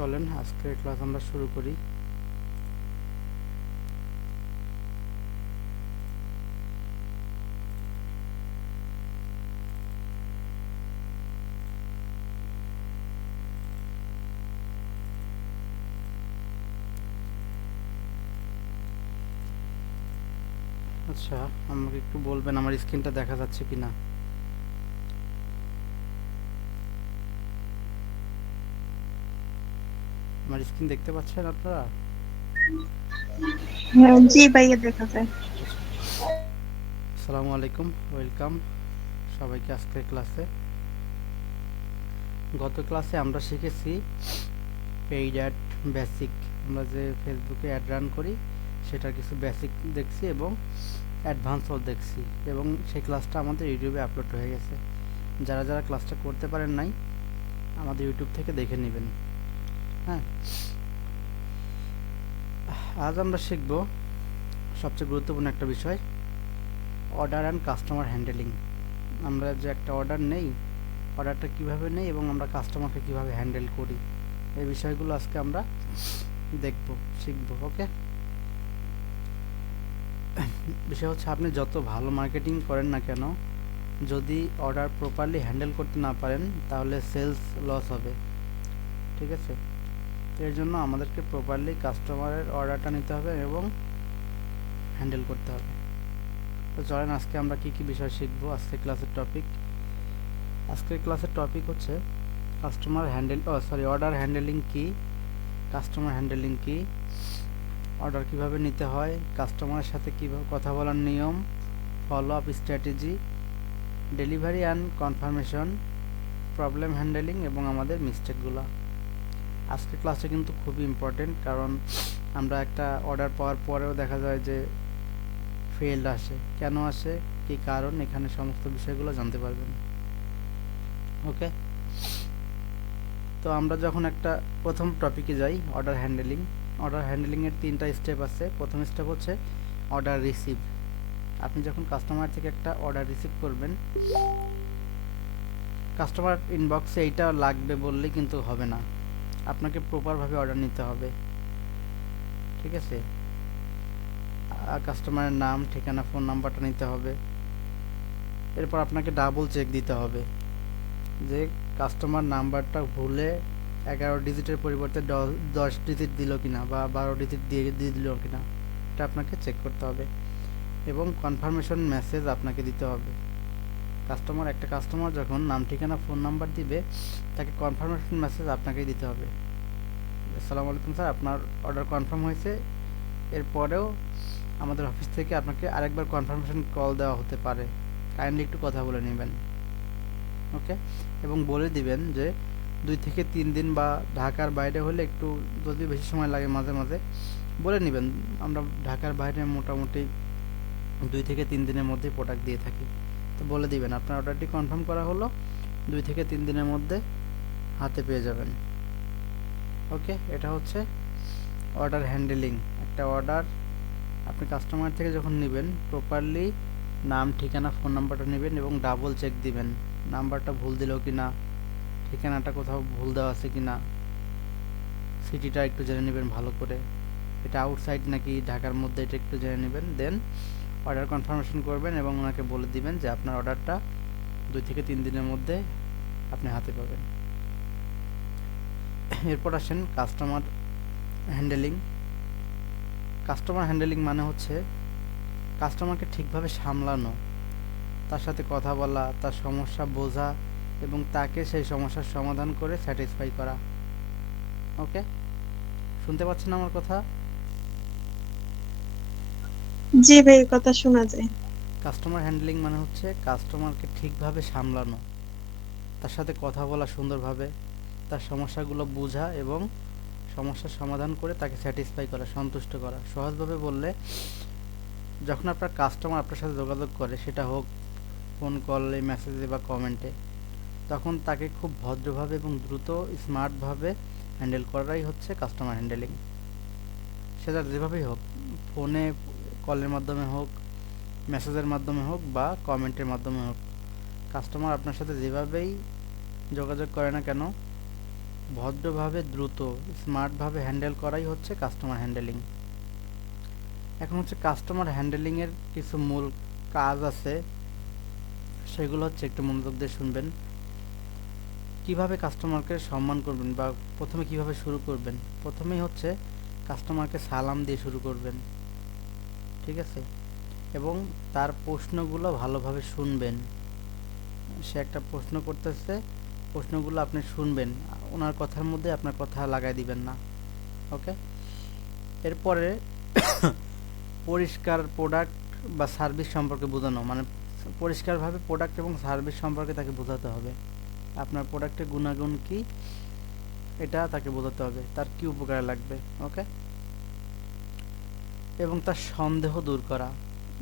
চলেন আজকের ক্লাস আমরা শুরু করি। আচ্ছা, আমাকে একটু বলবেন আমার স্ক্রিনটা দেখা যাচ্ছে কিনা। আমার স্ক্রিন দেখতে পাচ্ছেন আপনারা? হ্যাঁ, জি ভাইয়া দেখা যায়। আচ্ছা, আসসালামু আলাইকুম, ওয়েলকাম সবাইকে আজকের ক্লাসে। গত ক্লাসে আমরা শিখেছি পেইড অ্যাড বেসিক। আমরা যে ফেসবুকে অ্যাড রান করি সেটার কিছু বেসিক দেখছি এবং অ্যাডভান্সও দেখছি, এবং সেই ক্লাসটা আমাদের ইউটিউবে আপলোড হয়ে গেছে। যারা যারা ক্লাসটা করতে পারেন নাই আমাদের ইউটিউব থেকে দেখে নেবেন। হ্যাঁ, আজ আমরা শিখব সবচেয়ে গুরুত্বপূর্ণ একটা বিষয়, অর্ডার অ্যান্ড কাস্টমার হ্যান্ডেলিং। আমরা যে একটা অর্ডার নেই, অর্ডারটা কিভাবে নেই এবং আমরা কাস্টমারকে কিভাবে হ্যান্ডেল করি, এই বিষয়গুলো আজকে আমরা দেখব, শিখব। ওকে, বিষয় হচ্ছে আপনি যত ভালো মার্কেটিং করেন না কেন, যদি অর্ডার প্রপারলি হ্যান্ডেল করতে না পারেন তাহলে সেলস লস হবে। ঠিক আছে, এর জন্য আমাদেরকে প্রপারলি কাস্টমারের অর্ডারটা নিতে হবে এবং হ্যান্ডেল করতে হবে। তো চলেন আজকে আমরা কি কি বিষয় শিখবো। আজকের ক্লাসের টপিক হচ্ছে অর্ডার হ্যান্ডেলিং কি, কাস্টমার হ্যান্ডেলিং কি, অর্ডার কিভাবে নিতে হয়, কাস্টমারের সাথে কিভাবে কথা বলার নিয়ম, follow up strategy, delivery and confirmation, problem handling এবং আমাদের মিস্টেকগুলো। আজকের ক্লাসটা কিন্তু খুবই ইম্পর্টেন্ট, কারণ আমরা একটা অর্ডার পাওয়ার পরেও দেখা যায় যে ফেল্ড আসে, কেন আসে, কী কারণ, এখানে সমস্ত বিষয়গুলো জানতে পারবেন। ওকে, তো আমরা যখন একটা প্রথম টপিকে যাই, অর্ডার হ্যান্ডেলিং। অর্ডার হ্যান্ডেলিংয়ের তিনটা স্টেপ আছে। প্রথম স্টেপ হচ্ছে অর্ডার রিসিভ। আপনি যখন কাস্টমার থেকে একটা অর্ডার রিসিভ করবেন, কাস্টমার ইনবক্সে এইটা লাগবে বললে কিন্তু হবে না, আপনাকে প্রপারভাবে অর্ডার নিতে হবে। ঠিক আছে, কাস্টমারের নাম, ঠিকানা, ফোন নাম্বারটা নিতে হবে। এরপর আপনাকে ডাবল চেক দিতে হবে যে কাস্টমার নাম্বারটা ভুলে 11 ডিজিটের পরিবর্তে 10 ডিজিট দিল কিনা বা 12 ডিজিট দিয়ে দিল কিনা, এটা আপনাকে চেক করতে হবে। এবং কনফার্মেশন মেসেজ আপনাকে দিতে হবে। একটা কাস্টমার যখন নাম, ঠিকানা, ফোন নাম্বার দিবে, তাকে কনফার্মেশন মেসেজ আপনাকেই দিতে হবে। আসসালামু আলাইকুম স্যার, আপনার অর্ডার কনফার্ম হয়েছে। এরপরেও আমাদের অফিস থেকে আপনাকে আরেকবার কনফার্মেশন কল দেওয়া হতে পারে, কাইন্ডলি একটু কথা বলে নেবেন। ওকে, এবং বলে দিবেন যে 2 থেকে 3 দিন বা ঢাকার বাইরে হলে একটু যদি বেশি সময় লাগে মাঝে মাঝে বলে নেবেন। আমরা ঢাকার বাইরে মোটামুটি 2 থেকে 3 দিনের মধ্যে প্রোডাক্ট দিয়ে থাকি। তো বলে দিবেন আপনার অর্ডারটি কনফার্ম করা হলো, 2 থেকে 3 দিনের মধ্যে হাতে পেয়ে যাবেন। ওকে, এটা হচ্ছে অর্ডার হ্যান্ডেলিং। একটা অর্ডার আপনি কাস্টমার থেকে যখন নেবেন, প্রপারলি নাম, ঠিকানা, ফোন নাম্বারটা নেবেন এবং ডাবল চেক দিবেন, নাম্বারটা ভুল দিল কি না, ঠিকানাটা কোথাও ভুল দেওয়া আছে কি না, সিটিটা একটু জেনে নেবেন ভালো করে, এটা আউটসাইড নাকি ঢাকার মধ্যে, এটা একটু জেনে নেবেন। দেন অর্ডার কনফার্মেশন করবেন এবং ওনাকে বলে দিবেন যে আপনার অর্ডারটা 2 থেকে 3 দিনের মধ্যে আপনি হাতে পাবেন। এরপর আসেন কাস্টমার হ্যান্ডেলিং। কাস্টমার হ্যান্ডেলিং মানে হচ্ছে কাস্টমারকে ঠিকভাবে সামলানো, তার সাথে কথা বলা, তার সমস্যা বোঝা এবং তাকে সেই সমস্যার সমাধান করে স্যাটিসফাই করা। ওকে, শুনতে পাচ্ছেন আমার কথা? জি ভাই, কথা শোনা যায়। কাস্টমার হ্যান্ডলিং মানে হচ্ছে কাস্টমারকে ঠিকভাবে সামলানো, তার সাথে কথা বলা সুন্দরভাবে, তার সমস্যাগুলো বোঝা এবং সমস্যার সমাধান করে তাকে স্যাটিসফাই করা, সন্তুষ্ট করা। সহজভাবে বললে, যখন আপনার কাস্টমার আপনার সাথে যোগাযোগ করে, সেটা হোক ফোন কলে, মেসেজে বা কমেন্টে, তখন তাকে খুব ভদ্রভাবে এবং দ্রুত, স্মার্টভাবে হ্যান্ডেল করাই হচ্ছে কাস্টমার হ্যান্ডেলিং। সেটা যেভাবেই হোক, ফোনে কলের মাধ্যমে হোক, মেসেজের মাধ্যমে হোক বা কমেন্টের মাধ্যমে হোক, কাস্টমার আপনার সাথে যেভাবেই যোগাযোগ করে না কেন, ভদ্রভাবে, দ্রুত, স্মার্টভাবে হ্যান্ডেল করাই হচ্ছে কাস্টমার হ্যান্ডেলিং। এখন হচ্ছে কাস্টমার হ্যান্ডেলিংয়ের কিছু মূল কাজ আছে, সেগুলো হচ্ছে একটু মনোযোগ দিয়ে শুনবেন। কিভাবে কাস্টমারকে সম্মান করবেন বা প্রথমে কিভাবে শুরু করবেন? প্রথমেই হচ্ছে কাস্টমারকে সালাম দিয়ে শুরু করবেন, ঠিক আছে? এবং তার প্রশ্নগুলো ভালোভাবে শুনবেন। সে একটা প্রশ্ন করতেছে, প্রশ্নগুলো আপনি শুনবেন, ওনার কথার মধ্যে আপনার কথা লাগাই দিবেন না। ওকে, এরপরে পরিষ্কার প্রোডাক্ট বা সার্ভিস সম্পর্কে বোঝানো, মানে পরিষ্কারভাবে প্রোডাক্ট এবং সার্ভিস সম্পর্কে তাকে বোঝাতে হবে। আপনার প্রোডাক্টের গুণাগুণ কি, এটা তাকে বোঝাতে হবে, তার কি উপকারে লাগবে। ওকে, এবং তার সন্দেহ দূর করা,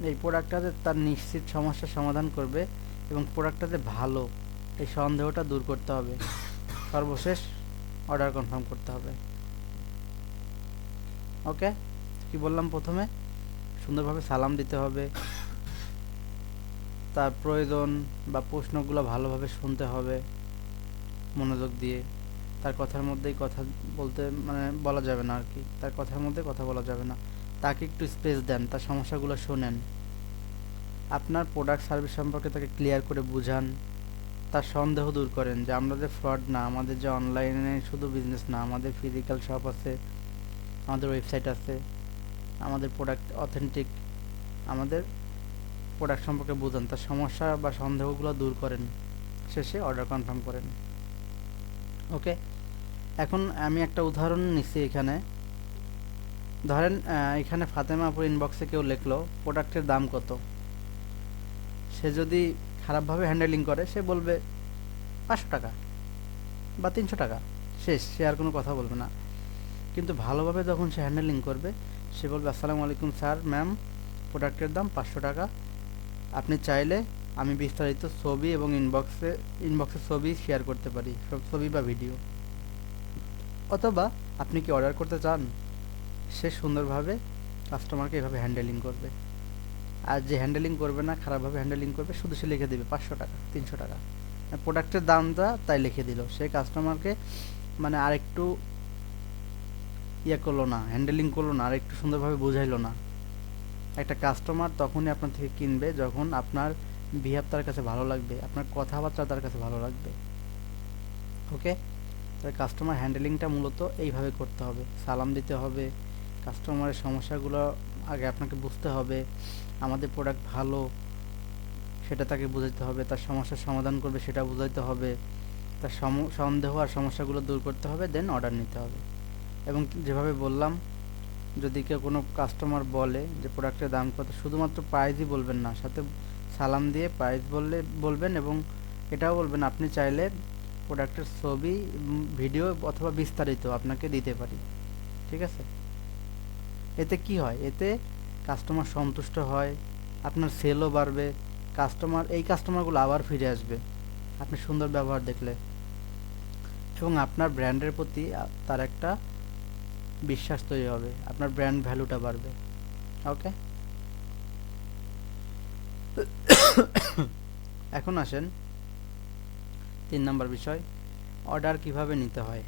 এই প্রোডাক্টটা যে তার নিশ্চিত সমস্যার সমাধান করবে এবং প্রোডাক্টটা যে ভালো, এই সন্দেহটা দূর করতে হবে। সর্বশেষ অর্ডার কনফার্ম করতে হবে। ওকে, কি বললাম? প্রথমে সুন্দরভাবে সালাম দিতে হবে, তার প্রয়োজন বা প্রশ্নগুলো ভালোভাবে শুনতে হবে মনোযোগ দিয়ে। তার কথার মধ্যেই কথা বলতে, মানে বলা যাবে না আর কি, তার কথার মধ্যে কথা বলা যাবে না। তাকে একটু স্পেস দেন, তার সমস্যাগুলো শোনেন, আপনার প্রোডাক্ট সার্ভিস সম্পর্কে তাকে ক্লিয়ার করে বুঝান, তার সন্দেহ দূর করেন যে আমরা যে ফ্রড না, আমাদের যে অনলাইনে শুধু বিজনেস না, আমাদের ফিজিক্যাল শপ আছে, আমাদের ওয়েবসাইট আছে, আমাদের প্রোডাক্ট অথেন্টিক, আমাদের প্রোডাক্ট সম্পর্কে বুঝান, তার সমস্যা বা সন্দেহগুলো দূর করেন, শেষে অর্ডার কনফার্ম করেন। ওকে, এখন আমি একটা উদাহরণ নিচ্ছি এখানে। ধরেন এখানে ফাতেমা আপুর ইনবক্সে কেউ লিখলো প্রোডাক্টের দাম কত। সে যদি খারাপভাবে হ্যান্ডেলিং করে, সে বলবে 500 টাকা বা 300 টাকা, শেষ, সে আর কোনো কথা বলবে না। কিন্তু ভালোভাবে যখন সে হ্যান্ডেলিং করবে, সে বলবে আসসালামু আলাইকুম স্যার, ম্যাম, প্রোডাক্টের দাম 500 টাকা, আপনি চাইলে আমি বিস্তারিত ছবি এবং ইনবক্সে ছবি শেয়ার করতে পারি, সব ছবি বা ভিডিও, অথবা আপনি কি অর্ডার করতে চান। সে সুন্দরভাবে কাস্টমারকে এভাবে হ্যান্ডেলিং করবে। আর যে হ্যান্ডেলিং করবে না, খারাপভাবে হ্যান্ডেলিং করবে, শুধু সে লিখে দেবে 500 টাকা, 300 টাকা, প্রোডাক্টের দামটা তাই লিখে দিল, সে কাস্টমারকে মানে আরেকটু ইয়ে করলো না, হ্যান্ডেলিং করলো না, আরেকটু সুন্দরভাবে বুঝাইলো না। একটা কাস্টমার তখনই আপনার থেকে কিনবে যখন আপনার বিহেভ তার কাছে ভালো লাগবে, আপনার কথাবার্তা তার কাছে ভালো লাগবে। ওকে, তাই কাস্টমার হ্যান্ডেলিংটা মূলত এইভাবে করতে হবে, সালাম দিতে হবে, কাস্টমারের সমস্যাগুলো আগে আপনাকে বুঝতে হবে, আমাদের প্রোডাক্ট ভালো সেটা তাকে বোঝাতে হবে, তার সমস্যার সমাধান করবে সেটা বোঝাইতে হবে, তার সন্দেহ আর সমস্যাগুলো দূর করতে হবে, দেন অর্ডার নিতে হবে। এবং যেভাবে বললাম, যদি কেউ কোনো কাস্টমার বলে যে প্রোডাক্টের দাম কত, শুধুমাত্র প্রাইসই বলবেন না, সাথে সালাম দিয়ে প্রাইস বলবেন, এবং এটাও বলবেন আপনি চাইলে প্রোডাক্টের ছবি, ভিডিও অথবা বিস্তারিত আপনাকে দিতে পারি, ঠিক আছে? এতে কি হয়? এতে কাস্টমার সন্তুষ্ট হয়, আপনার সেলও বাড়বে, এই কাস্টমারগুলো আবার ফিরে আসবে আপনি সুন্দর ব্যবহার দেখলে, এবং আপনার ব্র্যান্ডের প্রতি তার একটা বিশ্বাস তৈরি হবে, আপনার ব্র্যান্ড ভ্যালুটা বাড়বে। ওকে, এখন আসেন 3 নম্বর বিষয়, অর্ডার কিভাবে নিতে হয়।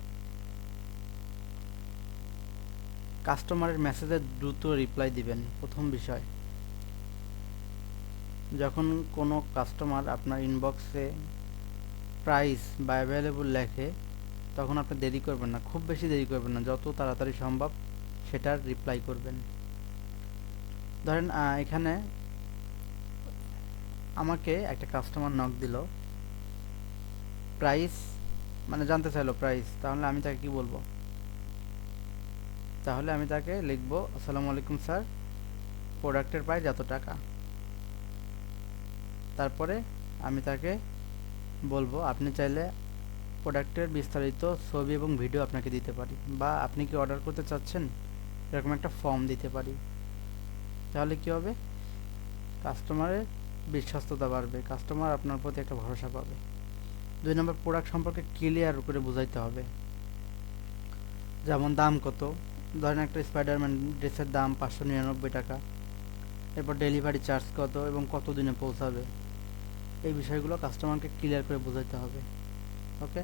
কাস্টমারের মেসেজে দ্রুত রিপ্লাই দিবেন, প্রথম বিষয়। যখন কোনো কাস্টমার আপনার ইনবক্সে প্রাইস বা অ্যাভেলেবল লেখে, তখন আপনি দেরি করবেন না, খুব বেশি দেরি করবেন না, যত তাড়াতাড়ি সম্ভব সেটার রিপ্লাই করবেন। ধরেন এখানে আমাকে একটা কাস্টমার নক দিল, প্রাইস মানে জানতে চাইলো প্রাইস, তাহলে আমি তাকে কি বলবো? তাহলে আমি তাকে লিখবো আসসালামু আলাইকুম স্যার, প্রোডাক্টের প্রাইস এত টাকা। তারপরে আমি তাকে বলবো আপনি চাইলে প্রোডাক্টের বিস্তারিত ছবি এবং ভিডিও আপনাকে দিতে পারি, বা আপনি কি অর্ডার করতে চাচ্ছেন, এরকম একটা ফর্ম দিতে পারি। তাহলে কি হবে? কাস্টমারের বিশ্বস্ততা বাড়বে, কাস্টমার আপনার প্রতি একটা ভরসা পাবে। 2 নম্বর, প্রোডাক্ট সম্পর্কে ক্লিয়ার করে বোঝাইতে হবে, যেমন দাম কত। ধরেন একটা স্পাইডারম্যান ড্রেসের দাম 599 টাকা, এরপর ডেলিভারি চার্জ কত এবং কত দিনে পৌঁছাবে, এই বিষয়গুলো কাস্টমারকে ক্লিয়ার করে বোঝাইতে হবে। ওকে,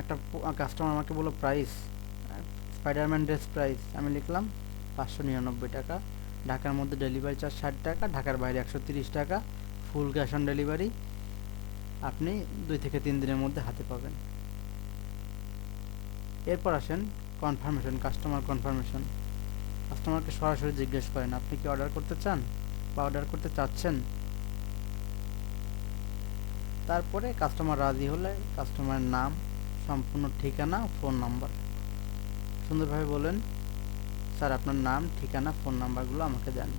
একটা কাস্টমার আমাকে বললো প্রাইস, স্পাইডারম্যান ড্রেস প্রাইস, আমি লিখলাম 599 টাকা, ঢাকার মধ্যে ডেলিভারি চার্জ 60 টাকা, ঢাকার বাইরে 130 টাকা, ফুল ক্যাশ অন ডেলিভারি, আপনি 2 থেকে 3 দিনের মধ্যে হাতে পাবেন। এরপর আসেন কনফার্মেশন, কাস্টমার কনফার্মেশন। কাস্টমারকে সরাসরি জিজ্ঞেস করেন আপনি কি অর্ডার করতে চান বা অর্ডার করতে চাচ্ছেন। তারপরে কাস্টমার রাজি হলে কাস্টমারের নাম, সম্পূর্ণ ঠিকানা, ফোন নাম্বার সুন্দরভাবে বলেন, স্যার আপনার নাম, ঠিকানা, ফোন নাম্বারগুলো আমাকে দেন।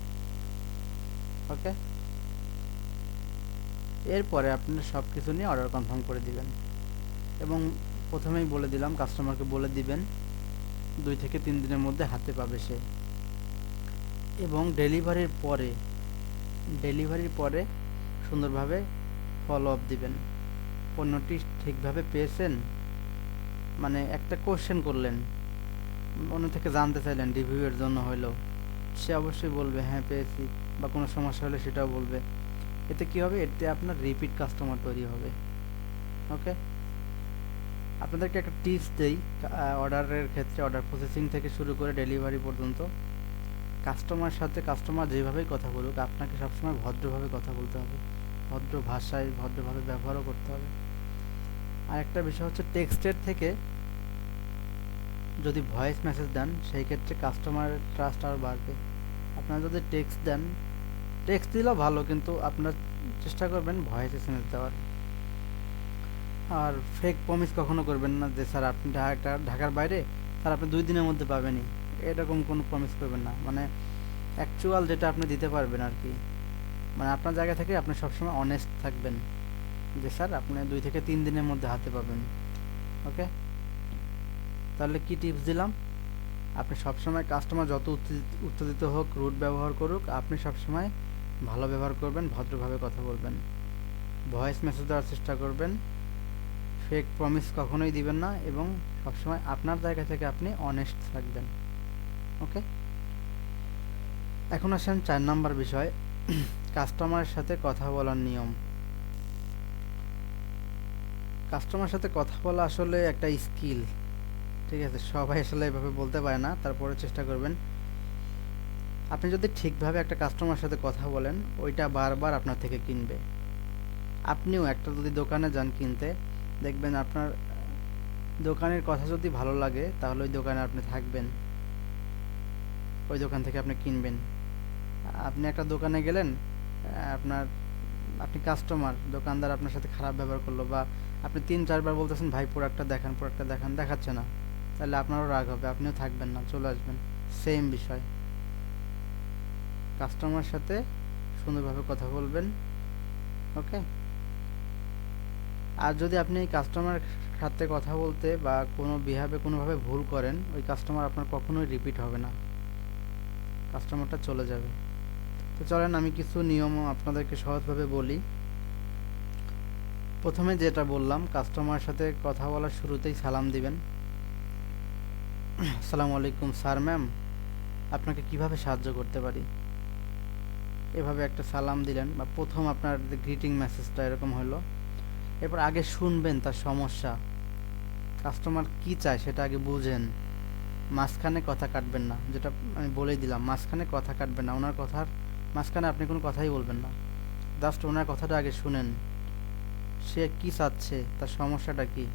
ওকে, এরপরে আপনার সব কিছু নিয়ে অর্ডার কনফার্ম করে দিবেন এবং প্রথমেই বলে দিলাম কাস্টমারকে বলে দিবেন 2 থেকে 3 দিনের মধ্যে হাতে পাবে সে। এবং ডেলিভারির পরে সুন্দরভাবে ফলো আপ দিবেন, পণ্যটি ঠিকভাবে পেয়েছেন। মানে একটা কোশ্চেন করলেন, অন্য থেকে জানতে চাইলেন রিভিউয়ের জন্য হলেও, সে অবশ্যই বলবে হ্যাঁ পেয়েছি, বা কোনো সমস্যা হলে সেটাও বলবে। এতে কি হবে, এতে আপনার রিপিট কাস্টমার তৈরি হবে। ওকে, আপনাদেরকে একটা টিপস দেই, অর্ডারের ক্ষেত্রে অর্ডার প্রসেসিং থেকে শুরু করে ডেলিভারি পর্যন্ত কাস্টমার সাথে কাস্টমার যেভাবেই কথা বলুক, আপনাকে সবসময় ভদ্রভাবে কথা বলতে হবে, ভদ্র ভাষায় ভদ্রভাবে ব্যবহারও করতে হবে। আর একটা বিষয় হচ্ছে টেক্সটের থেকে যদি ভয়েস মেসেজ দেন সেই ক্ষেত্রে কাস্টমারের ট্রাস্ট আরও বাড়বে। আপনারা যদি টেক্সট দেন, টেক্সট দিলেও ভালো, কিন্তু আপনারা চেষ্টা করবেন ভয়েস এসএমএস দেওয়ার। আর ফেক প্রমিস কখনো করবেন না যে স্যার আপনি ঢাকার বাইরে, স্যার আপনি 2 দিনের মধ্যে পাবেনই, এরকম কোনো প্রমিস করবেন না। মানে অ্যাকচুয়াল যেটা আপনি দিতে পারবেন আর কি, মানে আপনার জায়গা থেকে আপনি সবসময় অনেস্ট থাকবেন যে স্যার আপনি 2 থেকে 3 দিনের মধ্যে হাতে পাবেন। ওকে, তাহলে কি টিপস দিলাম, আপনি সবসময় কাস্টমার যত উত্তেজিত হোক, রুট ব্যবহার করুক, আপনি সবসময় ভালো ব্যবহার করবেন, ভদ্রভাবে কথা বলবেন, ভয়েস মেসেজ দেওয়ার চেষ্টা করবেন, ফেক প্রমিস কখনোই দিবেন না এবং সবসময় আপনার জায়গা থেকে আপনি অনেস্ট থাকবেন। ওকে, এখন আসেন 4 নম্বর বিষয়, কাস্টমারের সাথে কথা বলার নিয়ম। কাস্টমারের সাথে কথা বলা আসলে একটা স্কিল, ঠিক আছে, সবাই আসলে এভাবে বলতে পারে না, তারপরে চেষ্টা করবেন। আপনি যদি ঠিকভাবে একটা কাস্টমারের সাথে কথা বলেন, ওইটা বারবার আপনার থেকে কিনবে। আপনিও একটা যদি দোকানে যান কিনতে, দেখবেন আপনার দোকানের কথা যদি ভালো লাগে তাহলে ওই দোকানে আপনি থাকবেন, ওই দোকান থেকে আপনি কিনবেন। আপনি একটা দোকানে গেলেন, আপনার আপনি কাস্টমার, দোকানদার আপনার সাথে খারাপ ব্যবহার করলো, বা আপনি 3-4 বার বলতেছেন ভাই প্রোডাক্টটা দেখান, প্রোডাক্টটা দেখান, দেখাচ্ছে না, তাহলে আপনারও রাগ হবে, আপনিও থাকবেন না, চলে আসবেন। সেম বিষয়, কাস্টমার সাথে সুন্দরভাবে কথা বলবেন। ওকে, আর যদি আপনি এই কাস্টমার সাথে কথা বলতে বা কোনো কোনোভাবে ভুল করেন, ওই কাস্টমার আপনার কখনোই রিপিট হবে না, কাস্টমারটা চলে যাবে। তো চলেন আমি কিছু নিয়ম আপনাদেরকে সহজভাবে বলি। প্রথমে যেটা বললাম, কাস্টমারের সাথে কথা বলার শুরুতেই সালাম দিবেন। আসসালামু আলাইকুম স্যার, ম্যাম, আপনাকে কিভাবে সাহায্য করতে পারি, এভাবে একটা সালাম দিলেন, বা প্রথম আপনার গ্রিটিং মেসেজটা এরকম হলো। এরপর আগে শুনবেন তার সমস্যা, কাস্টমার কি চায় সেটা আগে বুঝেন, মাঝখানে কথা কাটবেন না, যেটা আমি বলেই দিলাম, মাঝখানে কথা কাটবেন না, ওনার কথার মাঝখানে আপনি কোনো কথাই বলবেন না, জাস্ট ওনার কথাটা আগে শুনেন, সে কি চাচ্ছে, তার সমস্যাটা কি।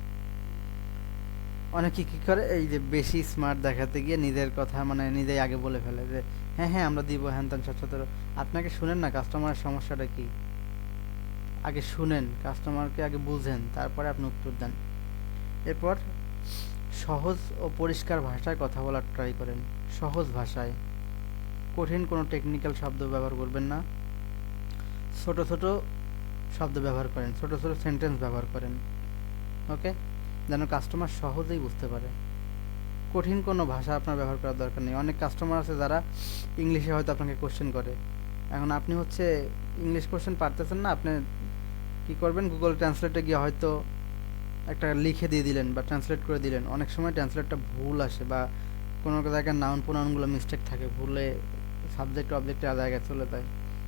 অনেকে কী করে, এই যে বেশি স্মার্ট দেখাতে গিয়ে নিজের কথা মানে নিজেই আগে বলে ফেলে যে হ্যাঁ হ্যাঁ আমরা দিব, হ্যান ত্যান ৭৭। আপনাকে শুনেন না কাস্টমারের সমস্যাটা কি, আগে শুনেন, কাস্টমারকে আগে বুঝেন, তারপরে আপনি উত্তর দেন। এরপর সহজ ও পরিষ্কার ভাষায় কথা বলার ট্রাই করেন, সহজ ভাষায়, কঠিন কোনো টেকনিক্যাল শব্দ ব্যবহার করবেন না, ছোট ছোট শব্দ ব্যবহার করেন, ছোট ছোট সেন্টেন্স ব্যবহার করেন। ওকে, যেন কাস্টমার সহজেই বুঝতে পারে। কঠিন কোনো ভাষা আপনার ব্যবহার করার দরকার নেই। অনেক কাস্টমার আছে যারা ইংলিশে হয়তো আপনাকে কোশ্চেন করে, এখন আপনি হচ্ছে ইংলিশ কোশ্চেন পারতেছেন না, আপনি কী করবেন, গুগল ট্রান্সলেটে গিয়ে হয়তো একটা লিখে দিয়ে দিলেন বা ট্রান্সলেট করে দিলেন, অনেক সময় ট্রান্সলেটটা ভুল আসে, বা কোনো জায়গায় নাউন প্রোনাউনগুলো মিস্টেক থাকে, ভুলে সাবজেক্ট অবজেক্টের জায়গায় চলে যায়।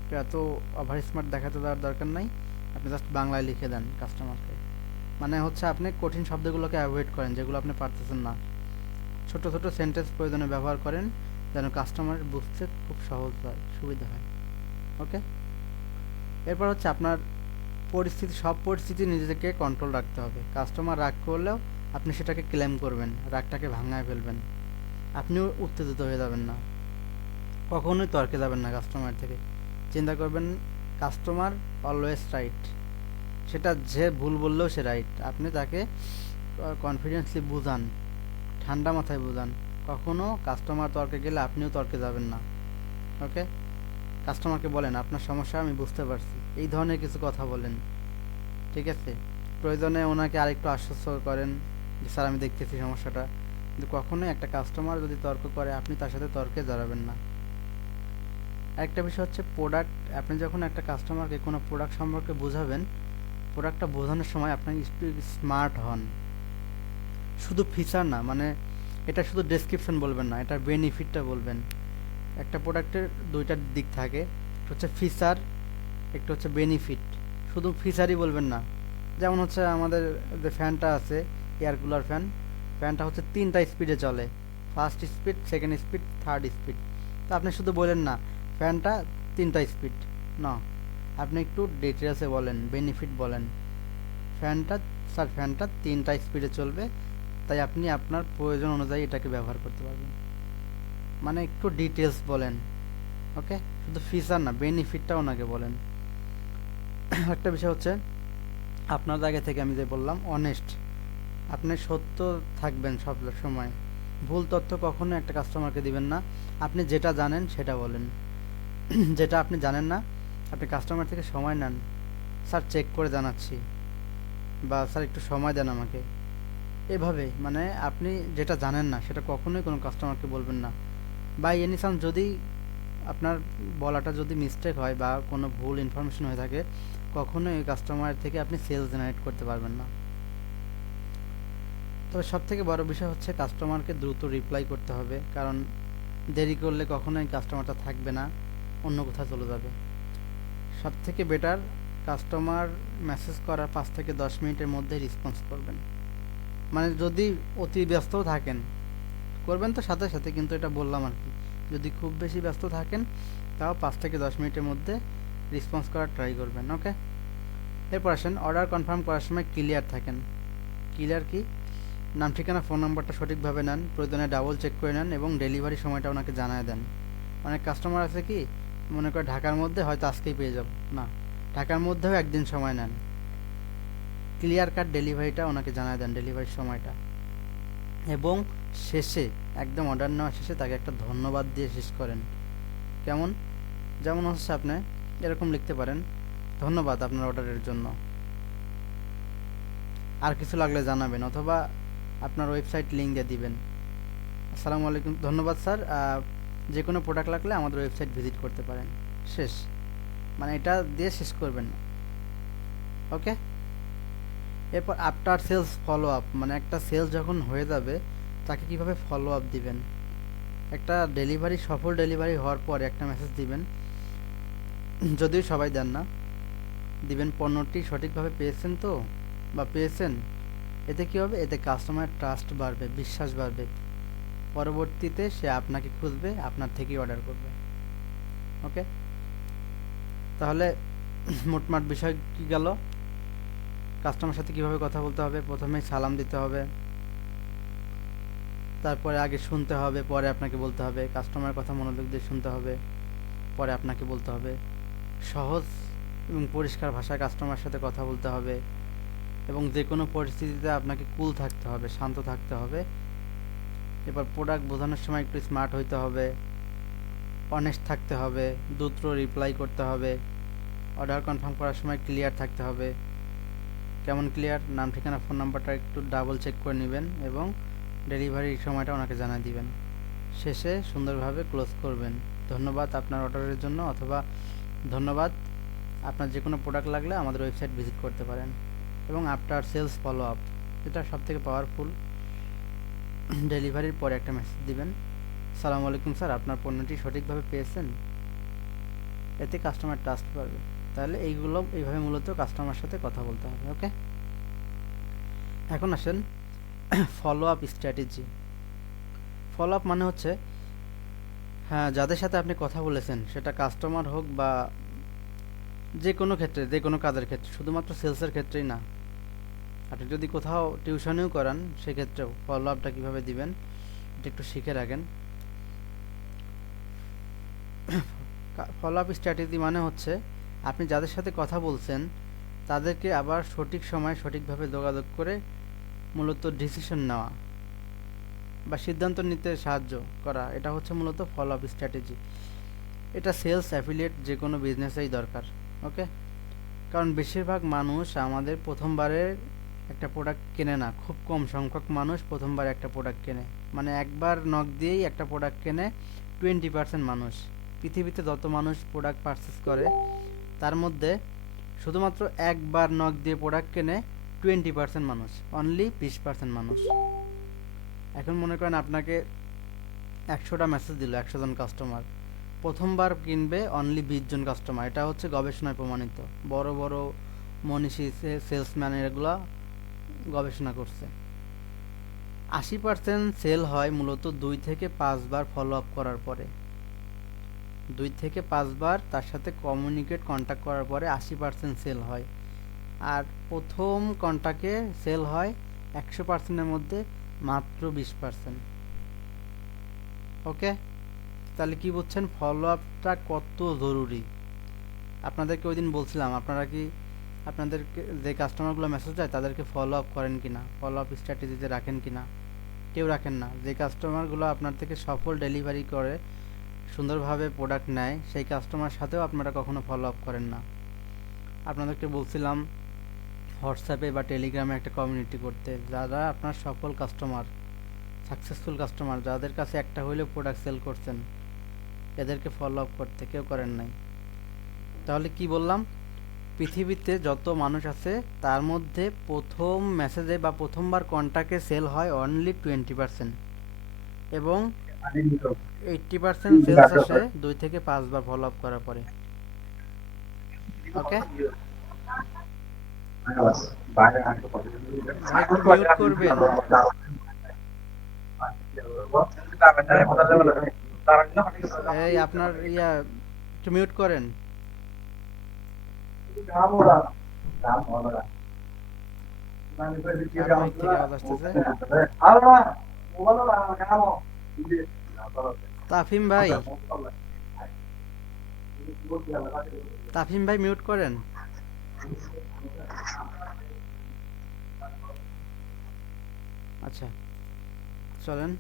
তো এত ওভার স্মার্ট দেখাতে দেওয়ার দরকার নাই, আপনি জাস্ট বাংলায় লিখে দেন কাস্টমারকে, মানে হচ্ছে আপনি কঠিন শব্দগুলোকে অ্যাভয়েড করেন, যেগুলো আপনি পারতেছেন না। ছোট ছোট সেন্টেন্স প্রয়োজনে ব্যবহার করেন, যেন কাস্টমার বুঝতে খুব সহজ হয়, সুবিধা হয়। ওকে। এরপর হচ্ছে আপনার সব পরিস্থিতি নিজেকে কন্ট্রোল রাখতে হবে। কাস্টমার রাগ করলেও আপনি সেটাকে ক্লেম করবেন, রাগটাকে ভাঙায় ফেলবেন। আপনিও উত্তেজিত হয়ে যাবেন না, কখনোই তর্কে যাবেন না কাস্টমার থেকে। চিন্তা করবেন কাস্টমার অলওয়েজ রাইট, সেটা যে ভুল বললেও সে রাইট। আপনি তাকে কনফিডেন্সলি বুঝান, ঠান্ডা মাথায় বুঝান। কখনো কাস্টমার তর্কে গেলে আপনিও তর্কে যাবেন না। ওকে। কাস্টমারকে বলেন আপনার সমস্যা আমি বুঝতে পারছি, এই ধরনের কিছু কথা বলেন। ঠিক আছে। প্রয়োজনে ওনাকে আরেকটু আশ্বস্ত করেন যে স্যার আমি দেখতেছি সমস্যাটা। কিন্তু কখনোই একটা কাস্টমার যদি তর্ক করে আপনি তার সাথে তর্কে জড়াবেন না। আরেকটা বিষয় হচ্ছে প্রোডাক্ট। আপনি যখন একটা কাস্টমারকে কোনো প্রোডাক্ট সম্পর্কে বোঝাবেন, প্রোডাক্টটা বোঝানোর সময় আপনি একটু স্মার্ট হন। শুধু ফিচার না, মানে এটা শুধু ডেসক্রিপশন বলবেন না, এটার বেনিফিটটা বলবেন। একটা প্রোডাক্টের দুইটা দিক থাকে, একটা হচ্ছে ফিচার, একটা হচ্ছে বেনিফিট। শুধু ফিচারই বলবেন না। যেমন হচ্ছে আমাদের যে ফ্যানটা আছে, এয়ার কুলার ফ্যান, ফ্যানটা হচ্ছে 3টা স্পিডে চলে, first speed, second speed, third speed. তো আপনি শুধু বলেন না ফ্যানটা 3টা স্পিড, না, আপনি একটু ডিটেলসে বলেন, বেনিফিট বলেন। ফ্যানটা, স্যার ফ্যানটা 3টা স্পিডে চলবে, তাই আপনি আপনার প্রয়োজন অনুযায়ী এটাকে ব্যবহার করতে পারবেন। মানে একটু ডিটেলস বলেন। ওকে। শুধু ফিচার না, বেনিফিটটাও ওনাকে বলেন। একটা বিষয় হচ্ছে আপনার জায়গা থেকে আমি যে বললাম অনেস্ট, আপনি সত্য থাকবেন সব সময়। ভুল তথ্য কখনো একটা কাস্টমারকে দিবেন না। আপনি যেটা জানেন সেটা বলেন। যেটা আপনি জানেন না, আপনি কাস্টমার থেকে সময় নেন, স্যার চেক করে জানাচ্ছি, বা স্যার একটু সময় দেন আমাকে। এভাবে মানে আপনি যেটা জানেন না সেটা কখনোই কোনো কাস্টমারকে বলবেন না। বাই এনি চান্স যদি আপনার বলাটা যদি মিস্টেক হয় বা কোনো ভুল ইনফরমেশন হয়ে থাকে, কখনোই ওই কাস্টমার থেকে আপনি সেলস জেনারেট করতে পারবেন না। তবে সবথেকে বড় বিষয় হচ্ছে কাস্টমারকে দ্রুত রিপ্লাই করতে হবে, কারণ দেরি করলে কখনোই কাস্টমারটা থাকবে না, অন্য কোথাও চলে যাবে। সবথেকে বেটার কাস্টমার মেসেজ করার 5 থেকে 10 মিনিটের মধ্যে রেসপন্স করবেন। মানে যদি অতি ব্যস্তও থাকেন, করবেন তো সাথে সাথে, কিন্তু এটা বললাম আর কি। যদি খুব বেশি ব্যস্ত থাকেন তাও 5 থেকে 10 মিনিটের মধ্যে রেসপন্স করার ট্রাই করবেন। ওকে। এরপর আসেন অর্ডার কনফার্ম করার সময় ক্লিয়ার থাকেন। ক্লিয়ার কি? নাম, ঠিকানা, ফোন নাম্বারটা সঠিকভাবে নেন, প্রয়োজনে ডাবল চেক করে নেন এবং ডেলিভারি সময়টা ওনাকে জানায় দেন। অনেক কাস্টমার আছে কি মনে করে ঢাকার মধ্যে হয়তো আজকেই পেয়ে যাব, না, ঢাকার মধ্যেও একদিন সময় নেন। ক্লিয়ার কাট ডেলিভারিটা ওনাকে জানায় দেন, ডেলিভারির সময়টা। এবং শেষে, একদম অর্ডার নেওয়ার শেষে তাকে একটা ধন্যবাদ দিয়ে শেষ করেন। কেমন? যেমন হচ্ছে আপনি এরকম লিখতে পারেন, ধন্যবাদ আপনার অর্ডারের জন্য, আর কিছু লাগলে জানাবেন, অথবা আপনার ওয়েবসাইট লিঙ্ক দিয়ে দিবেন। আসসালামু আলাইকুম, ধন্যবাদ স্যার, যে কোনো প্রোডাক্ট লাগলে আমাদের ওয়েবসাইট ভিজিট করতে পারেন। শেষ। মানে এটা দিয়ে শেষ করবেন। ওকে। এরপর আফটার সেলস ফলো আপ, মানে একটা সেলস যখন হয়ে যাবে তাকে কিভাবে ফলো আপ দিবেন। একটা ডেলিভারি, সফল ডেলিভারি হওয়ার পরে একটা মেসেজ দিবেন, যদিও সবাই দেন না, দিবেন পণ্যটি সঠিকভাবে পেয়েছেন তো, বা পেয়েছেন। এতে কী হবে? এতে কাস্টমারের ট্রাস্ট বাড়বে, বিশ্বাস বাড়বে। পরবর্তীতে সে আপনাকে খুঁজবে, আপনার থেকেই অর্ডার করবে। ওকে। তাহলে মোটমাট বিষয় কি গেল? কাস্টমার সাথে কিভাবে কথা বলতে হবে, প্রথমে সালাম দিতে হবে, তারপরে আগে শুনতে হবে, পরে আপনাকে বলতে হবে। কাস্টমারের কথা মনোযোগ দিয়ে শুনতে হবে, পরে আপনাকে বলতে হবে। সহজ এবং পরিষ্কার ভাষায় কাস্টমারের সাথে কথা বলতে হবে, এবং যে কোনো পরিস্থিতিতে আপনাকে কুল থাকতে হবে, শান্ত থাকতে হবে। এবার প্রোডাক্ট বোঝানোর সময় একটু স্মার্ট হইতে হবে, অনেস্ট থাকতে হবে, দ্রুত রিপ্লাই করতে হবে, অর্ডার কনফার্ম করার সময় ক্লিয়ার থাকতে হবে। কেমন ক্লিয়ার? নাম, ঠিকানা, ফোন নাম্বারটা একটু ডাবল চেক করে নেবেন এবং ডেলিভারির সময়টা ওনাকে জানিয়ে দিবেন। শেষে সুন্দরভাবে ক্লোজ করবেন, ধন্যবাদ আপনার অর্ডারের জন্য, অথবা ধন্যবাদ, আপনার যে কোনো প্রোডাক্ট লাগলে আমাদের ওয়েবসাইট ভিজিট করতে পারেন। এবং আফটার সেলস ফলো আপ, এটা সবথেকে পাওয়ারফুল। ডেলিভারির পরে একটা মেসেজ দিবেন, সালামু আলাইকুম স্যার, আপনার পণ্যটি সঠিকভাবে পেয়েছেন। এতে কাস্টমার ট্রাস্ট পাবে। তাহলে এইভাবে মূলত কাস্টমার সাথে কথা বলতে হবে। ওকে। এখন আসেন follow up strategy. Follow up মানে হচ্ছে, হ্যাঁ, যাদের সাথে আপনি কথা বলেছেন, সেটা কাস্টমার হোক বা যে কোনো ক্ষেত্রে, যে কোনো কাজের ক্ষেত্রে, শুধুমাত্র সেলসের ক্ষেত্রেই না, আপনি যদি কোথাও টিউশনিও করান সেক্ষেত্রেও ফলো আপটা কীভাবে দিবেন এটা একটু শিখে রাখেন। ফলো আপ স্ট্র্যাটেজি মানে হচ্ছে আপনি যাদের সাথে কথা বলছেন তাদেরকে আবার সঠিক সময়ে সঠিকভাবে যোগাযোগ করে মূলত ডিসিশন নেওয়া বা সিদ্ধান্ত নিতে সাহায্য করা, এটা হচ্ছে মূলত ফলো আপ স্ট্র্যাটেজি। এটা সেলস, অ্যাফিলিয়েট যে কোনো বিজনেসেই দরকার। ওকে, কারণ বেশিরভাগ মানুষ আমাদের প্রথমবারে একটা প্রোডাক্ট কেনে না, খুব কম সংখ্যক মানুষ প্রথমবার একটা প্রোডাক্ট কেনে, মানে একবার নক দিয়েই একটা প্রোডাক্ট কেনে 20% মানুষ। পৃথিবীতে যত মানুষ প্রোডাক্ট পারচেস করে তার মধ্যে শুধুমাত্র একবার নক দিয়ে প্রোডাক্ট কেনে 20% মানুষ, অনলি 20% মানুষ। এখন মনে করেন আপনাকে 100টা মেসেজ দিল 100 জন কাস্টমার, প্রথমবার কিনবে অনলি 20 জন কাস্টমার। এটা হচ্ছে গবেষণায় প্রমাণিত, বড় বড় মনীষী সেলসম্যান এগুলা গবেষণা করছে। 80% সেল হয় মূলত 2 থেকে 5 বার ফলো আপ করার পরে। 2 থেকে 5 বার তার সাথে কন্ট্যাক্ট করার পরে 80% সেল হয়। আর প্রথম কন্ট্যাক্টে সেল হয় 100%-এর মধ্যে মাত্র 20%। ওকে, তাহলে কি বুঝছেন ফলো আপটা কত জরুরি? আপনাদেরকে ওই দিন বলছিলাম, আপনারা কি আপনাদেরকে যে কাস্টমারগুলো মেসেজ দেয় তাদেরকে ফলো আপ করেন কিনা, ফলো আপ স্ট্র্যাটেজিতে রাখেন কিনা? কেউ রাখেন না। যে কাস্টমারগুলো আপনার থেকে সফল ডেলিভারি করে, সুন্দরভাবে প্রোডাক্ট নেয়, সেই কাস্টমার সাথেও আপনারা কখনো ফলো আপ করেন না। আপনাদেরকে বলছিলাম হোয়াটসঅ্যাপে বা টেলিগ্রামে একটা কমিউনিটি করতে, যারা আপনার সফল কাস্টমার, সাকসেসফুল কাস্টমার, যাদের কাছে একটা হইলেও প্রোডাক্ট সেল করছেন, এদেরকে ফলো আপ করতে কেউ করেন নাই। তাহলে কি বললাম, পৃথিবীতে যত মানুষ আছে তার মধ্যে প্রথম মেসেজে বা প্রথমবার কন্ট্যাক্টে সেল হয় অনলি 20%, এবং 80% সেলস আসে 2 থেকে 5 বার ফলো আপ করার পরে। ওকে ভাই, একটু মিউট করবেন। এই আপনার একটু মিউট করেন। কার মাইক থেকে আওয়াজ আসতেছে? তাফিম ভাই, তাফিম ভাই মিউট করেন। আচ্ছা, চলেন।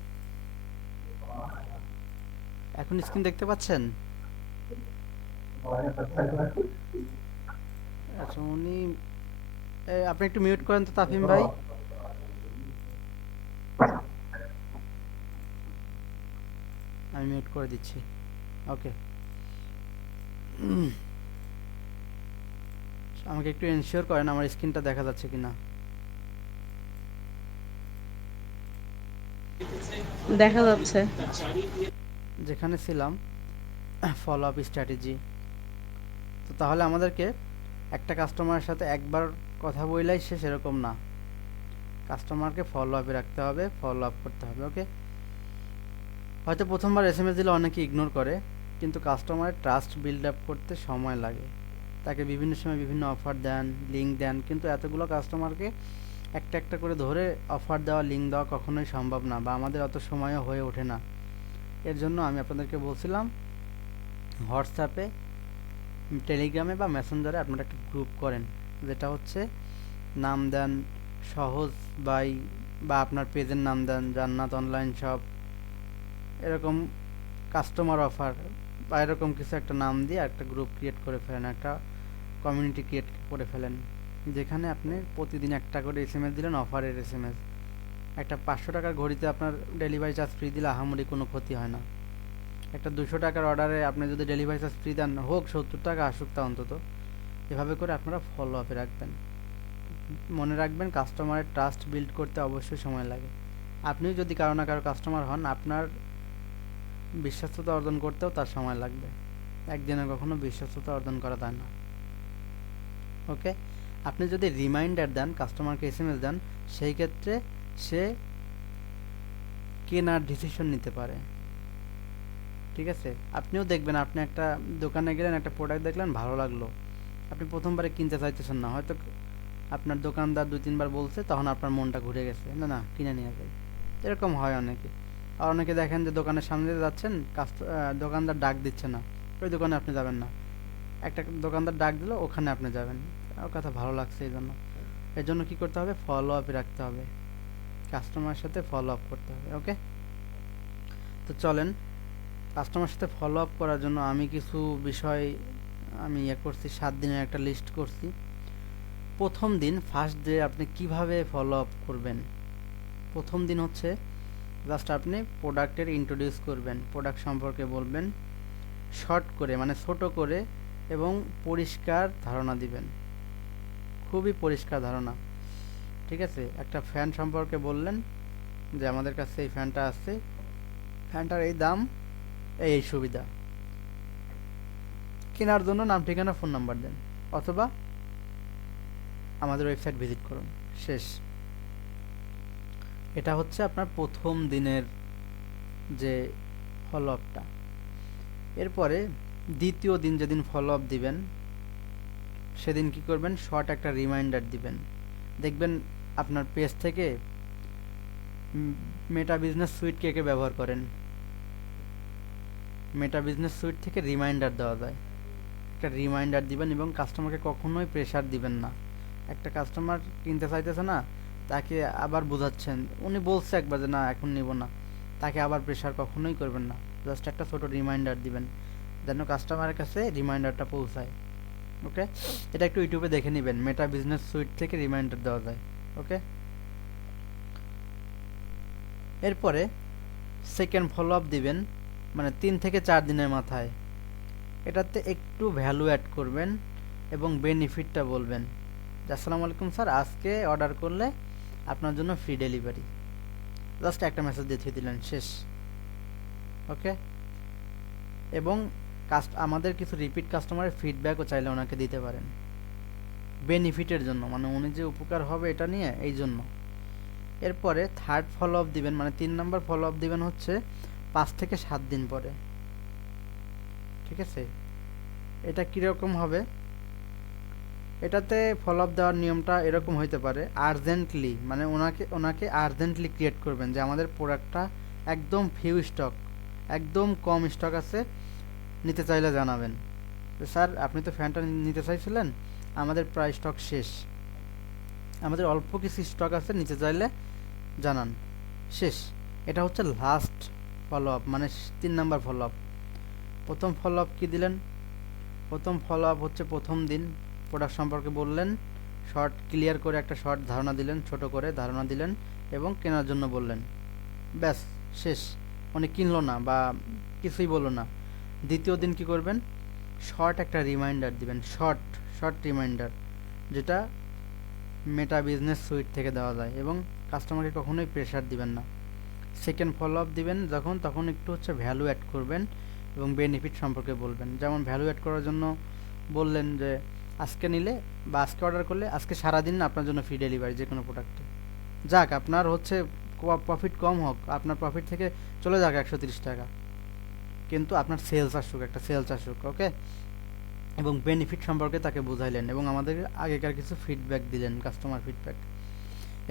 এখন স্ক্রিন দেখতে পাচ্ছেন? আচ্ছা, আপনি একটু মিউট করেন তো তাফিম ভাই। আমি মিউট করে দিচ্ছি। ওকে, আমাকে একটু এনশিওর করেন আমার স্ক্রিনটা দেখা যাচ্ছে কিনা। দেখা যাচ্ছে। যেখানে ছিলাম, ফলো আপ স্ট্র্যাটেজি। তো তাহলে আমাদেরকে একটা কাস্টমারের সাথে একবার কথা বললেই সে সেরকম না, কাস্টমারকে ফলো আপে রাখতে হবে, ফলো আপ করতে হবে। ওকে, হয়তো প্রথমবার এসএমএস দিলে অনেকে ইগনোর করে, কিন্তু কাস্টমারের ট্রাস্ট বিল্ড আপ করতে সময় লাগে। তাকে বিভিন্ন সময় বিভিন্ন অফার দেন, লিঙ্ক দেন, কিন্তু এতগুলো কাস্টমারকে একটা একটা করে ধরে অফার দেওয়া, লিঙ্ক দেওয়া কখনোই সম্ভব না, বা আমাদের অত সময়ও হয়ে ওঠে না। এর জন্য আমি আপনাদেরকে বলছিলাম হোয়াটসঅ্যাপে, টেলিগ্রামে বা মেসেঞ্জারে আপনারা একটা গ্রুপ করেন, যেটা হচ্ছে নাম দেন সহজ বাই, বা আপনার পেজের নাম দেন জান্নাত অনলাইন শপ, এরকম কাস্টমার অফার বা এরকম কিছু একটা নাম দিয়ে একটা গ্রুপ ক্রিয়েট করে ফেলেন, একটা কমিউনিটি ক্রিয়েট করে ফেলেন, যেখানে আপনি প্রতিদিন একটা করে এসএমএস দিলেন, অফারের এসএমএস। একটা 500 টাকার ঘড়িতে আপনার ডেলিভারি চার্জ ফ্রি দিলে আহামরি কোনো ক্ষতি হয় না। একটা 200 টাকার অর্ডারে আপনি যদি ডেলিভারি চার্জ ফ্রি দেন, হোক 70 টাকা আসুক তা অন্তত, এভাবে করে আপনারা ফলো আপে রাখবেন। মনে রাখবেন কাস্টমারের ট্রাস্ট বিল্ড করতে অবশ্যই সময় লাগে। আপনিও যদি কারো না কারো কাস্টমার হন, আপনার বিশ্বস্ততা অর্জন করতেও তার সময় লাগবে। একদিনে কখনো বিশ্বস্ততা অর্জন করা যায় না। ওকে, আপনি যদি রিমাইন্ডার দেন, কাস্টমারকে এসএমএস দেন, সেই ক্ষেত্রে সে কেনার ডিসিশন নিতে পারে। ঠিক আছে, আপনিও দেখবেন, আপনি একটা দোকানে গেলেন, একটা প্রোডাক্ট দেখলেন, ভালো লাগলো, আপনি প্রথমবারে কিনতে চাইতেছেন না, হয়তো আপনার দোকানদার 2-3 বার বলছে, তখন আপনার মনটা ঘুরে গেছে, না না কিনে নিয়ে যাই। এরকম হয় অনেকে। আর অনেকে দেখেন যে দোকানের সামনে দিয়ে যাচ্ছেন, দোকানদার ডাক দিচ্ছে না, ওই দোকানে আপনি যাবেন না। একটা দোকানদার ডাক দিল, ওখানে আপনি যাবেন, ওর কথা ভালো লাগছে এই জন্য। এর জন্য কী করতে হবে, ফলো আপে রাখতে হবে, কাস্টমারের সাথে ফলো আপ করতে হবে। ওকে, তো চলেন, কাস্টমারের সাথে ফলো আপ করার জন্য আমি কিছু বিষয় আমি করছি, 7 দিনের একটা লিস্ট করছি। প্রথম দিন, ফার্স্ট ডে আপনি কিভাবে ফলো আপ করবেন। প্রথম দিন হচ্ছে জাস্ট আপনি প্রোডাক্টের ইন্ট্রোডিউস করবেন, প্রোডাক্ট সম্পর্কে বলবেন, শর্ট করে মানে ছোট করে এবং পরিষ্কার ধারণা দিবেন, খুবই পরিষ্কার ধারণা। ঠিক আছে, একটা ফ্যান সম্পর্কে বললেন যে আমাদের কাছে এই ফ্যানটা আছে, ফ্যানটার এই দাম, এই সুবিধা, কেনার জন্য নাম ঠিকানা ফোন নাম্বার দেন, অথবা আমাদের ওয়েবসাইট ভিজিট করুন, শেষ। এটা হচ্ছে আপনার প্রথম দিনের যে ফলো আপটা। এরপরে দ্বিতীয় দিন যেদিন ফলো আপ দিবেন, সেদিন কি করবেন, শর্ট একটা রিমাইন্ডার দিবেন। দেখবেন আপনার পেজ থেকে মেটা বিজনেস সুইট কে কে ব্যবহার করেন, মেটা বিজনেস সুইট থেকে রিমাইন্ডার দেওয়া যায়, একটা রিমাইন্ডার দিবেন এবং কাস্টমারকে কখনোই প্রেশার দিবেন না। একটা কাস্টমার কিনতে চাইতেছে না, তাকে আবার বোঝাচ্ছেন, উনি বলছে একবার যে না এখন নিব না, তাকে আবার প্রেশার কখনোই করবেন না, জাস্ট একটা ছোট রিমাইন্ডার দিবেন যেন কাস্টমারের কাছে রিমাইন্ডারটা পৌঁছায়। ওকে, এটা একটু ইউটিউবে দেখে নেবেন, মেটা বিজনেস সুইট থেকে রিমাইন্ডার দেওয়া যায়। ওকে, এরপরে সেকেন্ড ফলো আপ দিবেন, মানে 3 থেকে 4 দিনের মাথায়। এটাতে একটু ভ্যালু অ্যাড করবেন এবং বেনিফিটটা বলবেন যে আসসালামু আলাইকুম স্যার, আজকে অর্ডার করলে আপনার জন্য ফ্রি ডেলিভারি, জাস্ট একটা মেসেজ দিয়ে দিলেন, শেষ। ওকে, এবং আমাদের কিছু রিপিট কাস্টমারের ফিডব্যাকও চাইলে ওনাকে দিতে পারেন, বেনিফিটের জন্য, মানে উনি যে উপকার হবে এটা নিয়ে, এই জন্য। এরপরে থার্ড ফলো আপ দিবেন, মানে 3 নম্বর ফলো আপ দিবেন হচ্ছে 5 থেকে 7 দিন পরে। ঠিক আছে, এটা কীরকম হবে, এটাতে ফলো আপ দেওয়ার নিয়মটা এরকম হইতে পারে, আর্জেন্টলি, মানে ওনাকে আর্জেন্টলি ক্রিয়েট করবেন যে আমাদের প্রোডাক্টটা একদম ফিউ স্টক, একদম কম স্টক আছে, নিতে চাইলে জানাবেন। স্যার আপনি তো ফ্যানটা নিতে চাইছিলেন, আমাদের প্রায় স্টক শেষ, আমাদের অল্প কিছু স্টক আছে, নিতে চাইলে জানান, শেষ। এটা হচ্ছে লাস্ট ফলো আপ, মানে 3 নাম্বার ফলো আপ। প্রথম ফলো আপ কী দিলেন, প্রথম ফলো আপ হচ্ছে প্রথম দিন প্রোডাক্ট সম্পর্কে বললেন, শর্ট ক্লিয়ার করে একটা শর্ট ধারণা দিলেন, ছোট করে ধারণা দিলেন এবং কেনার জন্য বললেন, ব্যাস, শেষ। উনি কিনলো না বা কিছুই বললো না। দ্বিতীয় দিন কি করবেন, শর্ট একটা রিমাইন্ডার দিবেন, শর্ট রিমাইন্ডার, যেটা মেটা বিজনেস সুইট থেকে দেওয়া যায়, এবং কাস্টমারকে কখনোই প্রেশার দিবেন না। সেকেন্ড ফলো আপ দিবেন যখন, তখন একটু হচ্ছে ভ্যালু অ্যাড করবেন এবং বেনিফিট সম্পর্কে বলবেন। যেমন ভ্যালু অ্যাড করার জন্য বললেন যে আজকে নিলে বা আজকে অর্ডার করলে আজকে সারাদিন আপনার জন্য ফ্রি ডেলিভারি যে কোনো প্রোডাক্টে, যাক আপনার হচ্ছে প্রফিট কম হোক, আপনার প্রফিট থেকে চলে যাক 130 টাকা, কিন্তু আপনার সেলস আসুক, একটা সেলস আসুক। ওকে, এবং বেনিফিট সম্পর্কে তাকে বুঝাইলেন এবং আমাদের আগেকার কিছু ফিডব্যাক দিলেন, কাস্টমার ফিডব্যাক।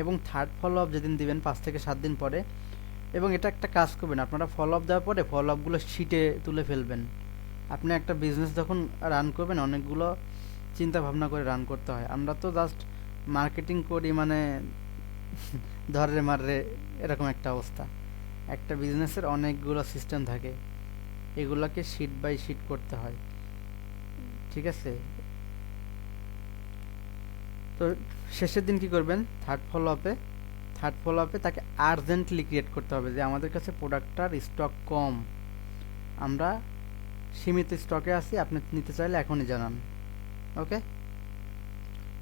এবং থার্ড ফলো আপ যেদিন দিবেন 5 থেকে 7 দিন পরে, এবং এটা একটা কাজ করবেন, আপনারা ফলো আপ দেওয়ার পরে ফলো আপগুলো শিটে তুলে ফেলবেন। আপনি একটা বিজনেস যখন রান করবেন, অনেকগুলো চিন্তা ভাবনা করে রান করতে হয়, আমরা তো জাস্ট মার্কেটিং করি, মানে ধরে মাররে, এরকম একটা অবস্থা। একটা বিজনেসের অনেকগুলো সিস্টেম থাকে, এগুলোকে শিট বাই শিট করতে হয়। ঠিক আছে, তো শেষের দিন কি করবেন, থার্ড ফলো আপে তাকে আর্জেন্টলি ক্রিয়েট করতে হবে যে আমাদের কাছে প্রোডাক্টটার স্টক কম, আমরা সীমিত স্টকে আছি, আপনি নিতে চাইলে এখনই জানান। ওকে,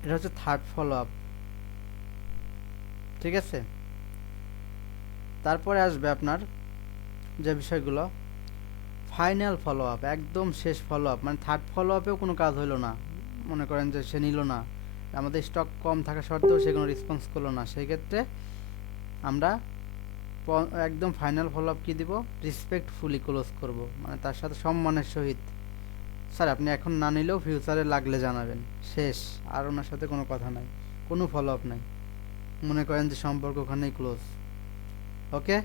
এটা হচ্ছে থার্ড ফলো আপ। ঠিক আছে, তারপরে আসবে আপনার যে বিষয়গুলো, ফাইনাল ফলো আপ, একদম শেষ ফলো আপ, মানে থার্ড ফলো আপেও কোনো কাজ হইলো না, মনে করেন যে সে নিল না, আমাদের স্টক কম থাকা সত্ত্বেও সে কোনো রেসপন্স করলো না, সেই ক্ষেত্রে আমরা একদম ফাইনাল ফলো আপ কী দিব, রেসপেক্টফুলি ক্লোজ করব, মানে তার সাথে সম্মানের সহিত, স্যার আপনি এখন না নিলেও ফিউচারে লাগলে জানাবেন, শেষ। আর ওনার সাথে কোনো কথা নাই, কোনো ফলো আপ নাই, মনে করেন যে সম্পর্ক ওখানেই ক্লোজ। ওকে,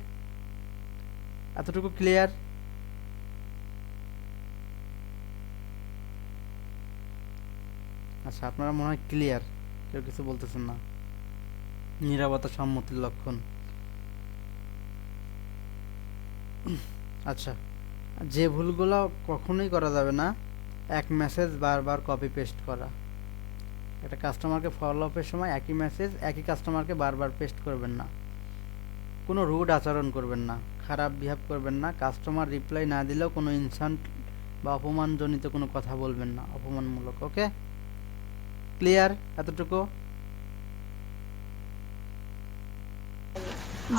এতটুকু ক্লিয়ার? আচ্ছা, আপনারা মনে হয় ক্লিয়ার, কেউ কিছু বলতেছেন না। নীরবতা সম্মতির লক্ষণ। আচ্ছা, যে ভুলগুলো কখনোই করা যাবে না, এক মেসেজ বারবার কপি পেস্ট করা। একটা কাস্টমারকে ফলো আপের সময় একই মেসেজ একই কাস্টমারকে বারবার পেস্ট করবেন না। কোনো রুড আচরণ করবেন না, খারাপ বিহেভ করবেন না, কাস্টমার রিপ্লাই না দিলেও কোনো ইনসাল্ট বা অপমানজনিত কোনো কথা বলবেন না, অপমানমূলক। ওকে, ক্লিয়ার এতটুকু?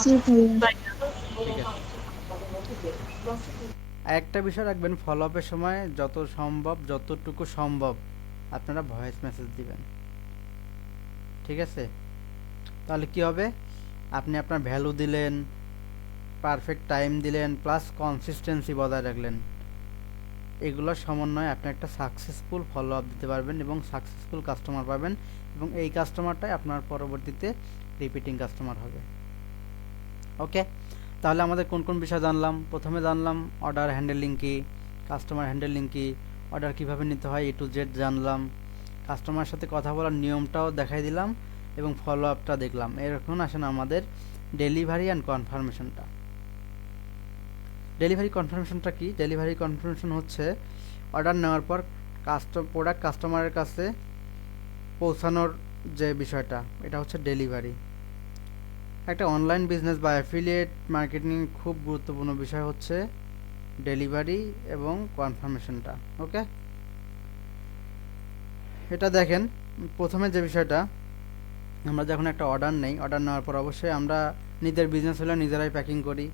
জি ভাইয়া। ঠিক আছে। একটা বিষয় রাখবেন, ফলো আপের সময় যতটুকু সম্ভব আপনারা ভয়েস মেসেজ দিবেন, ঠিক আছে? তাহলে কি হবে, আপনি আপনার ভ্যালু দিলেন, পারফেক্ট টাইম দিলেন, প্লাস কনসিস্টেন্সি বজায় রাখলেন। এগুলোর সমন্বয়ে আপনি একটা সাকসেসফুল ফলো আপ দিতে পারবেন এবং সাকসেসফুল কাস্টমার পাবেন, এবং এই কাস্টমারটাই আপনার পরবর্তীতে রিপিটিং কাস্টমার হবে। ওকে, তাহলে আমাদের কোন কোন বিষয় জানলাম? প্রথমে জানলাম অর্ডার হ্যান্ডেলিং কি, কাস্টমার হ্যান্ডেলিং কি, অর্ডার কিভাবে নিতে হয় A to Z জানলাম, কাস্টমারের সাথে কথা বলার নিয়মটাও দেখাই দিলাম, এবং ফলো আপটা দেখলাম। এখন আসেন আমাদের ডেলিভারি অ্যান্ড কনফার্মেশনটা। ডেলিভারি কনফার্মেশনটা কি? ডেলিভারি কনফার্মেশন হচ্ছে অর্ডার নেওয়ার পর প্রোডাক্ট কাস্টমারের কাছে পৌঁছানোর যে বিষয়টা, এটা হচ্ছে ডেলিভারি। একটা অনলাইন বিজনেস বা অ্যাফিলিয়েট মার্কেটিং খুব গুরুত্বপূর্ণ বিষয় হচ্ছে ডেলিভারি এবং কনফার্মেশনটা। ওকে, এটা দেখেন, প্রথমে যে বিষয়টা, আমরা যখন একটা অর্ডার নেই, অর্ডার নেওয়ার পর অবশ্যই আমরা নিজের বিজনেস হলে নিজেরাই প্যাকিং করি,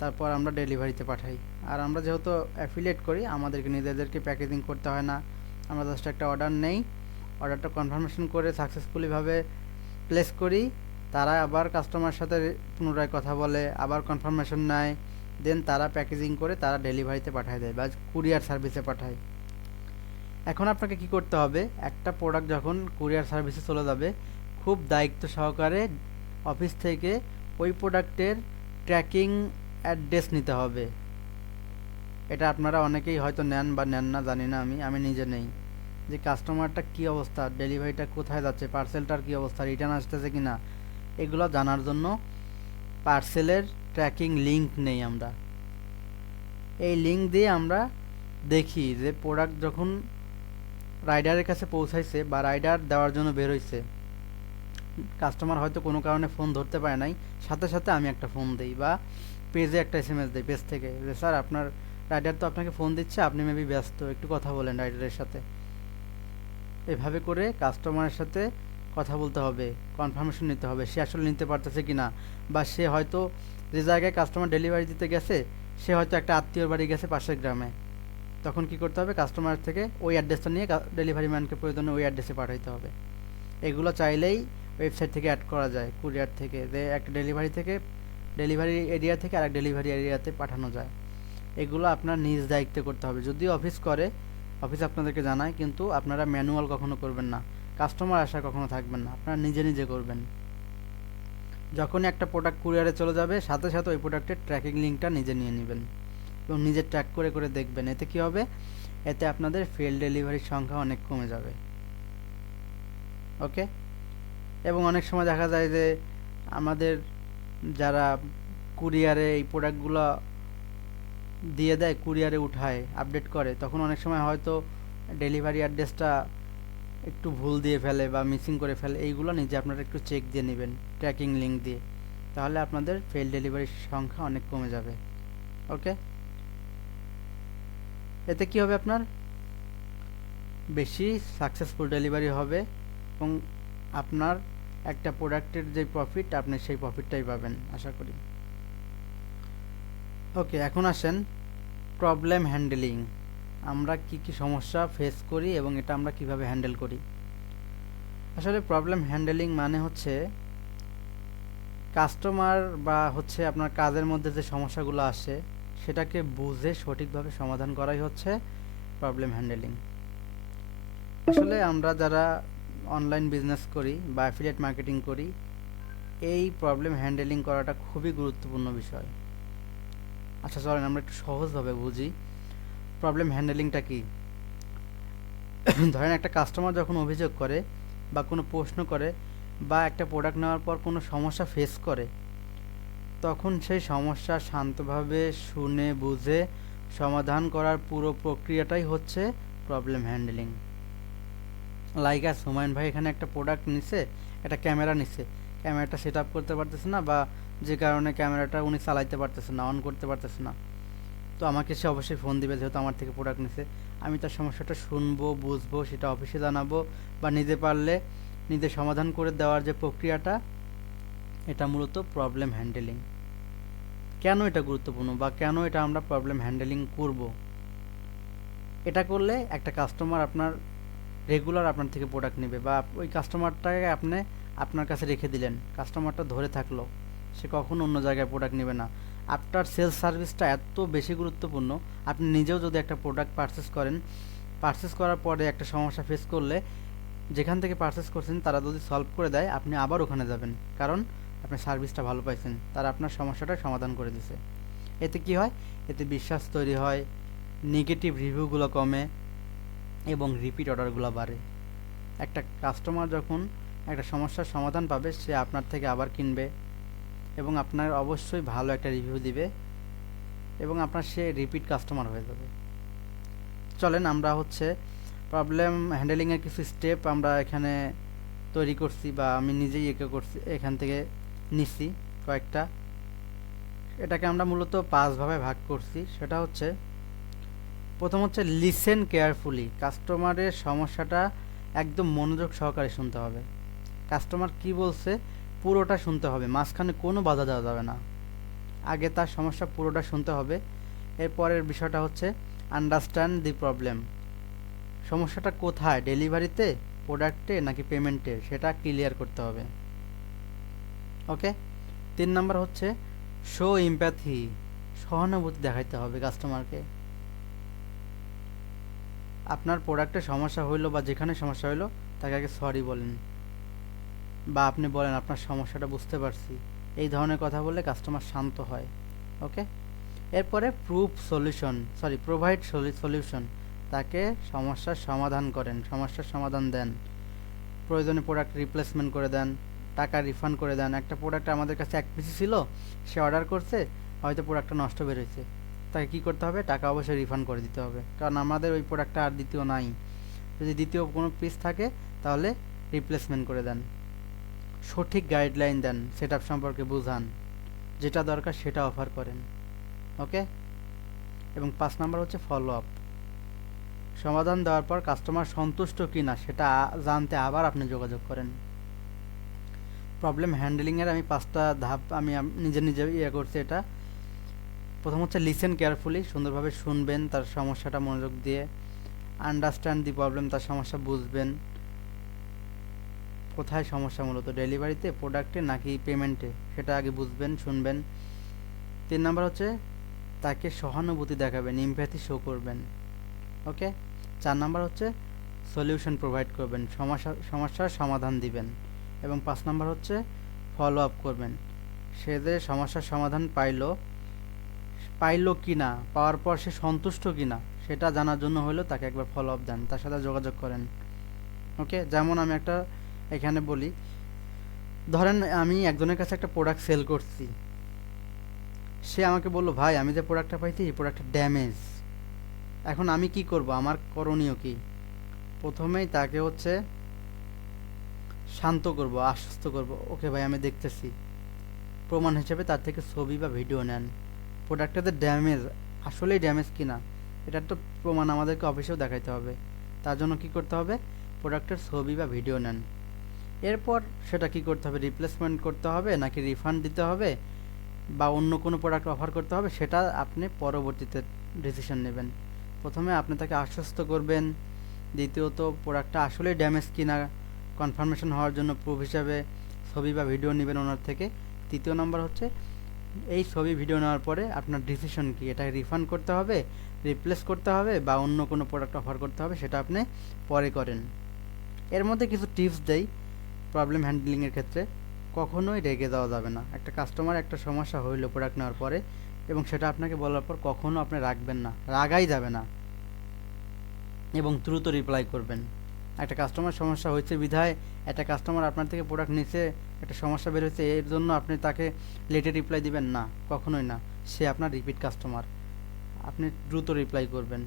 তারপর আমরা ডেলিভারিতে পাঠাই। আর আমরা যেহেতু অ্যাফিলিয়েট করি, আমাদেরকে নিজেদেরকে প্যাকেজিং করতে হয় না, আমরা জাস্ট একটা অর্ডার নেই, অর্ডারটা কনফার্মেশন করে সাকসেসফুলিভাবে প্লেস করি, তারা আবার কাস্টমার সাথে পুনরায় কথা বলে, আবার কনফার্মেশন নেয়, দেন তারা প্যাকেজিং করে তারা ডেলিভারিতে পাঠিয়ে দেয় বা কুরিয়ার সার্ভিসে পাঠায়। এখন আপনাকে কি করতে হবে, একটা প্রোডাক্ট যখন কুরিয়ার সার্ভিসে চলে যাবে, খুব দায়িত্ব সহকারে অফিস থেকে ওই প্রোডাক্টের ট্র্যাকিং অ্যাড্রেস নিতে হবে। এটা আপনারা অনেকেই হয়তো নেন বা নেন না, জানি না, আমি নিজে নেই, যে কাস্টমারটা কী অবস্থা, ডেলিভারিটা কোথায় যাচ্ছে, পার্সেলটার কী অবস্থা, রিটার্ন আসতেছে কি না, এগুলো জানার জন্য পার্সেলের ট্র্যাকিং লিঙ্ক নেই আমরা। এই লিঙ্ক দিয়ে আমরা দেখি যে প্রোডাক্ট যখন রাইডারের কাছে পৌঁছাইছে বা রাইডার দেওয়ার জন্য বেরোইছে, কাস্টমার হয়তো কোনো কারণে ফোন ধরতে পারে নাই, সাথে সাথে আমি একটা ফোন দিই বা পেজে একটা SMS দিই পেজ থেকে, যে স্যার আপনার রাইডার তো আপনাকে ফোন দিচ্ছে, আপনি মেবি ব্যস্ত, একটু কথা বলেন রাইডারের সাথে। এভাবে করে কাস্টমারের সাথে কথা বলতে হবে, কনফার্মেশন নিতে হবে সে আসলে নিতে পারতেছে কি না, বা সে হয়তো যে জায়গায় কাস্টমার ডেলিভারি দিতে গেছে, সে হয়তো একটা আত্মীয়র বাড়ি গেছে পাশের গ্রামে, তখন কি করতে হবে, কাস্টমার থেকে ওই অ্যাড্রেসটা নিয়ে ডেলিভারি ম্যানকে প্রয়োজনে ওই অ্যাড্রেসে পাঠাইতে হবে। এগুলো চাইলেই ওয়েবসাইট থেকে অ্যাড করা যায়, কুরিয়ার থেকে, যে একটা ডেলিভারি এরিয়া থেকে আরেক ডেলিভারি এরিয়াতে পাঠানো যায়। এগুলো আপনার নিজ দায়িত্বে করতে হবে, যদিও অফিস করে, অফিস আপনাদেরকে জানায়, কিন্তু আপনারা ম্যানুয়াল কখনো করবেন না, কাস্টমার আশা কখনো থাকবেন না, আপনারা নিজে নিজে করবেন। যখনই একটা প্রোডাক্ট কুরিয়ারে চলে যাবে, সাথে সাথে ওই প্রোডাক্টের ট্র্যাকিং লিঙ্কটা নিজে নিয়ে নেবেন এবং নিজে ট্র্যাক করে করে দেখবেন। এতে কি হবে, এতে আপনাদের ফেল ডেলিভারির সংখ্যা অনেক কমে যাবে। ওকে, এবং অনেক সময় দেখা যায় যে আমাদের যারা কুরিয়ারে এই প্রোডাক্টগুলো দিয়ে দেয়, কুরিয়ারে উঠায়, আপডেট করে, তখন অনেক সময় হয়তো ডেলিভারি অ্যাড্রেসটা একটু ভুল দিয়ে ফেলে বা মিসিং করে ফেলে। এইগুলো নিজে আপনারা একটু চেক দিয়ে নেবেন ট্র্যাকিং লিঙ্ক দিয়ে, তাহলে আপনাদের ফেল ডেলিভারির সংখ্যা অনেক কমে যাবে। ওকে, এতে কি হবে, আপনার বেশি সাকসেসফুল ডেলিভারি হবে এবং আপনার একটা প্রোডাক্টের যে প্রফিট, আপনি সেই প্রফিটটাই পাবেন আশা করি। ওকে, এখন আসেন প্রবলেম হ্যান্ডেলিং। আমরা কি কি সমস্যা ফেস করি এবং এটা আমরা কিভাবে হ্যান্ডেল করি। আসলে প্রবলেম হ্যান্ডেলিং মানে হচ্ছে কাস্টমার বা হচ্ছে আপনার কাজের মধ্যে যে সমস্যাগুলো আসে সেটাকে বুঝে সঠিকভাবে সমাধান করাই হচ্ছে প্রবলেম হ্যান্ডেলিং। আসলে আমরা যারা অনলাইন বিজনেস করি বা অ্যাফিলিয়েট মার্কেটিং করি, এই প্রবলেম হ্যান্ডেলিং করাটা খুবই গুরুত্বপূর্ণ বিষয়। আচ্ছা চলেন আমরা একটু সহজভাবে বুঝি প্রবলেম হ্যান্ডেলিংটা কি। ধরেন একটা কাস্টমার যখন অভিযোগ করে বা কোনো প্রশ্ন করে বা একটা প্রোডাক্ট নেওয়ার পর কোনো সমস্যা ফেস করে, তখন সেই সমস্যা শান্তভাবে শুনে বুঝে সমাধান করার পুরো প্রক্রিয়াটাই হচ্ছে প্রবলেম হ্যান্ডেলিং। লাইক আস হুমায়ুন ভাই এখানে একটা প্রোডাক্ট নিছে, একটা ক্যামেরা নিছে, ক্যামেরাটা সেট আপ করতে পারতেছে না বা যে কারণে ক্যামেরাটা উনি চালাইতে পারতেছে না, অন করতে পারতেছে না। তো আমাকে সে অবশ্যই ফোন দিবে, যেহেতু আমার থেকে প্রোডাক্ট নিছে। আমি তার সমস্যাটা শুনবো, বুঝবো, সেটা অফিসে জানাবো বা নিজে পারলে নিজে সমাধান করে দেওয়ার যে প্রক্রিয়াটা, এটা মূলত প্রবলেম হ্যান্ডেলিং। কেন এটা গুরুত্বপূর্ণ বা কেন এটা আমরা প্রবলেম হ্যান্ডেলিং করব? এটা করলে একটা কাস্টমার আপনার রেগুলার আপনার থেকে প্রোডাক্ট নেবে বা ওই কাস্টমারটাকে আপনি আপনার কাছে রেখে দিলেন, কাস্টমারটা ধরে থাকলো, সে কখনো অন্য জায়গায় প্রোডাক্ট নেবে না। আফটার সেলস সার্ভিসটা এত বেশি গুরুত্বপূর্ণ। আপনি নিজেও যদি একটা প্রোডাক্ট পারচেস করেন, পারচেস করার পরে একটা সমস্যা ফেস করলে যেখান থেকে পারচেস করছেন তারা যদি সলভ করে দেয়, আপনি আবার ওখানে যাবেন, কারণ আপনি সার্ভিসটা ভালো পাইছেন, তারা আপনার সমস্যাটা সমাধান করে দিছে। এতে কি হয়? এতে বিশ্বাস তৈরি হয়, নেগেটিভ রিভিউগুলো কমে এবং রিপিট অর্ডারগুলো বাড়ে। একটা কাস্টমার যখন একটা সমস্যার সমাধান পাবে, সে আপনার থেকে আবার কিনবে এবং আপনার অবশ্যই ভালো একটা রিভিউ দিবে এবং আপনার সে রিপিট কাস্টমার হয়ে যাবে। চলেন আমরা হচ্ছে প্রবলেম হ্যান্ডেলিংয়ের কিছু স্টেপ আমরা এখানে তৈরি করছি বা আমি নিজেই এঁকে করছি, এখান থেকে নিছি কয়েকটা। এটাকে আমরা মূলত 5 ভাগে ভাগ করছি। সেটা হচ্ছে, প্রথম হচ্ছে লিসেন কেয়ারফুলি। কাস্টমারের সমস্যাটা একদম মনোযোগ সহকারে শুনতে হবে। কাস্টমার কি বলছে পুরোটা শুনতে হবে, মাঝখানে কোনো বাধা দেওয়া যাবে না। আগে তার সমস্যা পুরোটা শুনতে হবে। এরপরের বিষয়টা হচ্ছে আন্ডারস্ট্যান্ড দি প্রবলেম। সমস্যাটা কোথায়, ডেলিভারিতে, প্রোডাক্টে নাকি পেমেন্টে, সেটা ক্লিয়ার করতে হবে। ওকে। 3 নাম্বার হচ্ছে শো এমপ্যাথি। সহানুভূতি দেখাইতে হবে কাস্টমারকে। আপনার প্রোডাক্টে সমস্যা হইলো বা যেখানে সমস্যা হইলো তাকে আগে সরি বলেন বা আপনি বলেন আপনার সমস্যাটা বুঝতে পারছি। এই ধরনের কথা বললে কাস্টমার শান্ত হয়। ওকে। এরপরে প্রোভাইড সলিউশন। তাকে সমস্যার সমাধান করেন, সমস্যার সমাধান দেন। প্রয়োজনে প্রোডাক্ট রিপ্লেসমেন্ট করে দেন, টাকা রিফান্ড করে দেন। একটা প্রোডাক্ট আমাদের কাছে 1 পিসি ছিল, সে অর্ডার করছে, হয়তো প্রোডাক্টটা নষ্ট বেরোয়েছে, তাকে কী করতে হবে? টাকা অবশ্যই রিফান্ড করে দিতে হবে, কারণ আমাদের ওই প্রোডাক্টটা আর দ্বিতীয় নাই। যদি দ্বিতীয় কোনো পিস থাকে তাহলে রিপ্লেসমেন্ট করে দেন। সঠিক গাইডলাইন দেন, সেট আপ সম্পর্কে বুঝান, যেটা দরকার সেটা অফার করেন। ওকে। এবং 5 নাম্বার হচ্ছে ফলো আপ। সমাধান দেওয়ার পর কাস্টমার সন্তুষ্ট কিনা সেটা জানতে আবার আপনি যোগাযোগ করেন। প্রবলেম হ্যান্ডেলিংয়ের আমি 5টা ধাপ আমি নিজে নিজে করছি। এটা প্রথম হচ্ছে লিসেন কেয়ারফুলি। সুন্দরভাবে শুনবেন তার সমস্যাটা মনোযোগ দিয়ে। Understand the problem. তার সমস্যা বুঝবেন, কোথায় সমস্যা, মূলত ডেলিভারিতে, প্রোডাক্টে নাকি পেমেন্টে, সেটা আগে বুঝবেন, শুনবেন। 3 নাম্বার হচ্ছে তাকে সহানুভূতি দেখাবেন, এমপ্যাথি শো করবেন। ওকে। 4 নাম্বার হচ্ছে সলিউশন প্রোভাইড করবেন, সমস্যার সমাধান দিবেন। এবং 5 নাম্বার হচ্ছে ফলো আপ করবেন। সে যে সমস্যার সমাধান পাইলো কি না, পাওয়ার পর সে সন্তুষ্ট কি না, সেটা জানার জন্য হলেও তাকে একবার ফলো আপ দেন, তার সাথে যোগাযোগ করেন। ওকে। যেমন আমি একটা এখানে বলি, ধরেন আমি একজনের কাছে একটা প্রোডাক্ট সেল করছি। সে আমাকে বলল, ভাই আমি যে প্রোডাক্টটা পাইছি এই প্রোডাক্টটা ড্যামেজ, এখন আমি কি করব, আমার করণীয় কি? প্রথমেই তাকে হচ্ছে শান্ত করব, আশ্বস্ত করব, ওকে ভাই আমি দেখতেছি। প্রমাণ হিসেবে তার থেকে ছবি বা ভিডিও নেন। প্রোডাক্টটা যে ড্যামেজ, আসলেই ড্যামেজ কিনা এটার তো প্রমাণ আমাদেরকে অফিসেও দেখাইতে হবে। তার জন্য কি করতে হবে? প্রোডাক্টের ছবি বা ভিডিও নেন। এরপর সেটা কি করতে হবে? রিপ্লেসমেন্ট করতে হবে নাকি রিফান্ড দিতে হবে বা অন্য কোনো প্রোডাক্ট অফার করতে হবে, সেটা আপনি পরবর্তীতে ডিসিশন নেবেন। প্রথমে আপনি তাকে আশ্বস্ত করবেন, দ্বিতীয়ত প্রোডাক্টটা আসলেই ড্যামেজ কিনা কনফার্মেশন হওয়ার জন্য প্রুফ হিসাবে ছবি বা ভিডিও নেবেন ওনার থেকে। তৃতীয় নাম্বার হচ্ছে এই ছবি ভিডিও নেওয়ার পরে আপনার ডিসিশন কি, এটা রিফান্ড করতে হবে, রিপ্লেস করতে হবে বা অন্য কোনো প্রোডাক্ট অফার করতে হবে, সেটা আপনি পরে করেন। এর মধ্যে কিছু টিপস দেই প্রবলেম হ্যান্ডলিংয়ের ক্ষেত্রে। কখনোই রেগে যাওয়া যাবে না। একটা কাস্টমার একটা সমস্যা হইলো প্রোডাক্ট নেওয়ার পরে এবং সেটা আপনাকে বলার পর কখনো আপনি রাখবেন না, রাগাই যাবে না এবং দ্রুত রিপ্লাই করবেন। একটা কাস্টমার সমস্যা হয়েছে বিধায় একটা কাস্টমার আপনার থেকে প্রোডাক্ট নিচ্ছে, একটা সমস্যা বের হয়েছে এর জন্য আপনি তাকে লেটে রিপ্লাই দিবেন না, কখনোই না। সে আপনার রিপিট কাস্টমার, আপনি দ্রুত রিপ্লাই করবেন।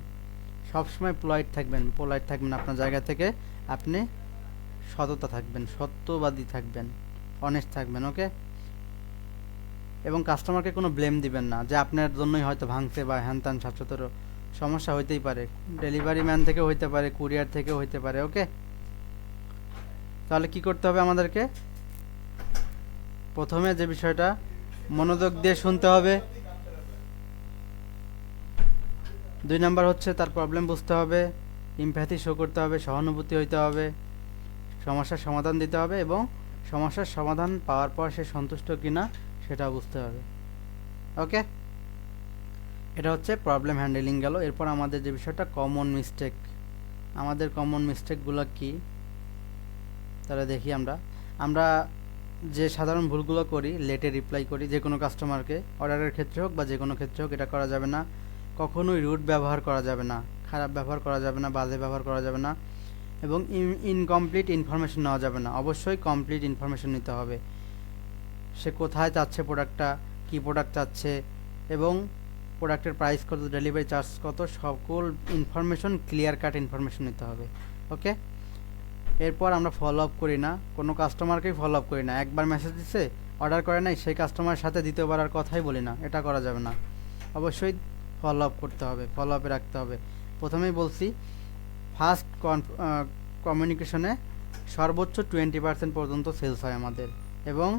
সবসময় পোলাইট থাকবেন আপনার জায়গা থেকে। আপনি সততা থাকবেন, সত্যবাদী থাকবেন, অনেস্ট থাকবেন, ওকে। এবং কাস্টমারকে কোনো ব্লেম দিবেন না যে আপনার জন্যই হয়তো ভাঙছে বা হ্যান ত্যান ৭১৭ সমস্যা হইতেই পারে, ডেলিভারি ম্যান থেকেও হইতে পারে, কুরিয়ার থেকেও হইতে পারে, ওকে। তাহলে কি করতে হবে আমাদেরকে? প্রথমে যে বিষয়টা মনোযোগ দিয়ে শুনতে হবে। ২ নাম্বার হচ্ছে তার প্রবলেম বুঝতে হবে, ইমপ্যাথি শো করতে হবে, সহানুভূতি হইতে হবে, সমস্যার সমাধান দিতে হবে এবং সমস্যার সমাধান পাওয়ার পর সে সন্তুষ্ট কিনা সেটা বুঝতে হবে, ওকে। এটা হচ্ছে প্রবলেম হ্যান্ডেলিং গেল। এরপর আমাদের যে বিষয়টা কমন মিস্টেক, আমাদের কমন মিস্টেকগুলো কি তাহলে দেখি। আমরা যে সাধারণ ভুলগুলো করি, লেটে রিপ্লাই করি যে কোনো কাস্টমারকে, অর্ডারের ক্ষেত্রে হোক বা যে কোনো ক্ষেত্রে হোক, এটা করা যাবে না। কখনোই রুড ব্যবহার করা যাবে না, খারাপ ব্যবহার করা যাবে না, বাজে ব্যবহার করা যাবে না এবং ইনকমপ্লিট ইনফরমেশন নেওয়া যাবে না। অবশ্যই কমপ্লিট ইনফরমেশন নিতে হবে। সে কোথায় চাচ্ছে প্রোডাক্টটা, কী প্রোডাক্ট চাচ্ছে এবং প্রোডাক্টের প্রাইস কত, ডেলিভারি চার্জ কত, সকল ইনফরমেশন ক্লিয়ার কাট ইনফরমেশন নিতে হবে, ওকে। এরপর আমরা ফলো আপ করি না, কোনো কাস্টমারকেই ফলো আপ করি না। একবার মেসেজ দিচ্ছে, অর্ডার করে নাই, সেই কাস্টমারের সাথে দ্বিতীয়বার আর কথাই বলি না, এটা করা যাবে না। অবশ্যই ফলো আপ করতে হবে, ফলো আপে রাখতে হবে। প্রথমেই বলছি ফার্স্ট কমিউনিকেশনে সর্বোচ্চ 20% পর্যন্ত সেলস হয় আমাদের এবং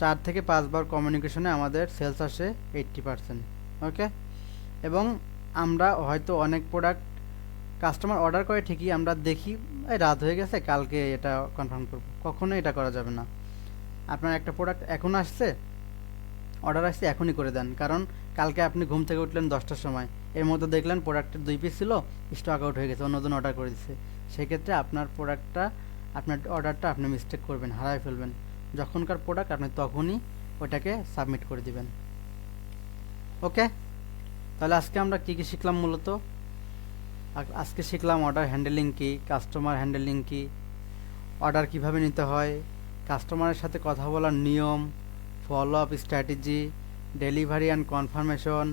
4 থেকে 5 বার কমিউনিকেশনে আমাদের সেলস আসে 80%, ওকে। এবং আমরা হয়তো অনেক প্রোডাক্ট কাস্টমার অর্ডার করে ঠিকই, আমরা দেখি এই রাত হয়ে গেছে কালকে এটা কনফার্ম করব, কখনোই এটা করা যাবে না। আপনার একটা প্রোডাক্ট এখন আসছে, অর্ডার আসছে, এখনই করে দেন। কারণ কালকে আপনি ঘুম থেকে উঠলেন 10টার সময়, এর মধ্যে দেখলেন প্রোডাক্টের 2 পিস ছিল, স্টক আউট হয়ে গেছে, অন্যজন অর্ডার করে দিচ্ছে। সেক্ষেত্রে আপনার অর্ডারটা আপনি মিস্টেক করবেন, হারায় ফেলবেন। যখনকার প্রোডাক্ট আপনি তখনই ওটাকে সাবমিট করে দিবেন, ওকে। তাহলে আজকে আমরা কী কী শিখলাম মূলত? আজকে শিখলাম অর্ডার হ্যান্ডেলিং কী, কাস্টমার হ্যান্ডেলিং কী, অর্ডার কিভাবে নিতে হয়, কাস্টমারের সাথে কথা বলার নিয়ম, follow up strategy, delivery and confirmation,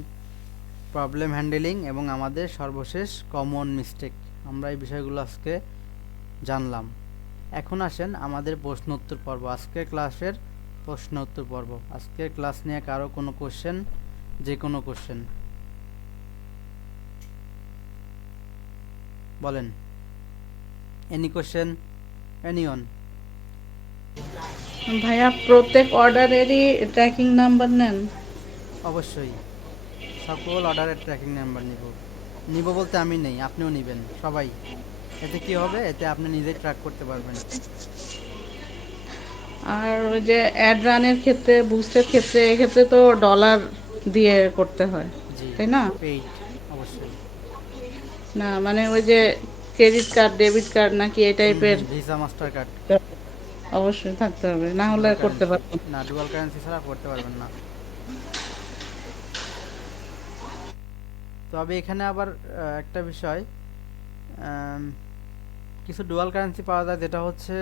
problem handling এবং আমাদের সর্বশেষ কমন মিস্টেক। আমরা এই বিষয়গুলো আজকে জানলাম। এখন আসেন আমাদের প্রশ্ন উত্তর পর্ব, আজকের ক্লাসের প্রশ্ন উত্তর পর্ব। আজকের ক্লাস নিয়ে কারো কোনো কোশ্চেন, যে কোনো কোশ্চেন বলেন। Any question, anyone? ভাইয়া প্রত্যেক অর্ডারেরই ট্র্যাকিং নাম্বার নেন? অবশ্যই সকল অর্ডারের ট্র্যাকিং নাম্বার নিব বলতে আমি নেই, আপনিও নেবেন, সবাই। এতে কি হবে, এতে আপনি নিজেই ট্র্যাক করতে পারবেন। আর ওই যে অ্যাড রানের ক্ষেত্রে, বুস্টের ক্ষেত্রে, এক্ষেত্রে তো ডলার দিয়ে করতে হয়, জি, তাই না? পেইড, অবশ্যই। না মানে ওই যে ক্রেডিট কার্ড, ডেবিট কার্ড নাকি এই টাইপের ভিসা, মাস্টার কার্ড, অবশ্যই থাকতে হবে, না হলে ডুয়াল করতে কারেন্সি। পারবো না। না, ডুয়াল কারেন্সি ছাড়া করতে পারবেন না। তবে এখানে আবার একটা বিষয়, কিছু ডুয়াল কারেন্সি পাওয়া যায় যেটা হচ্ছে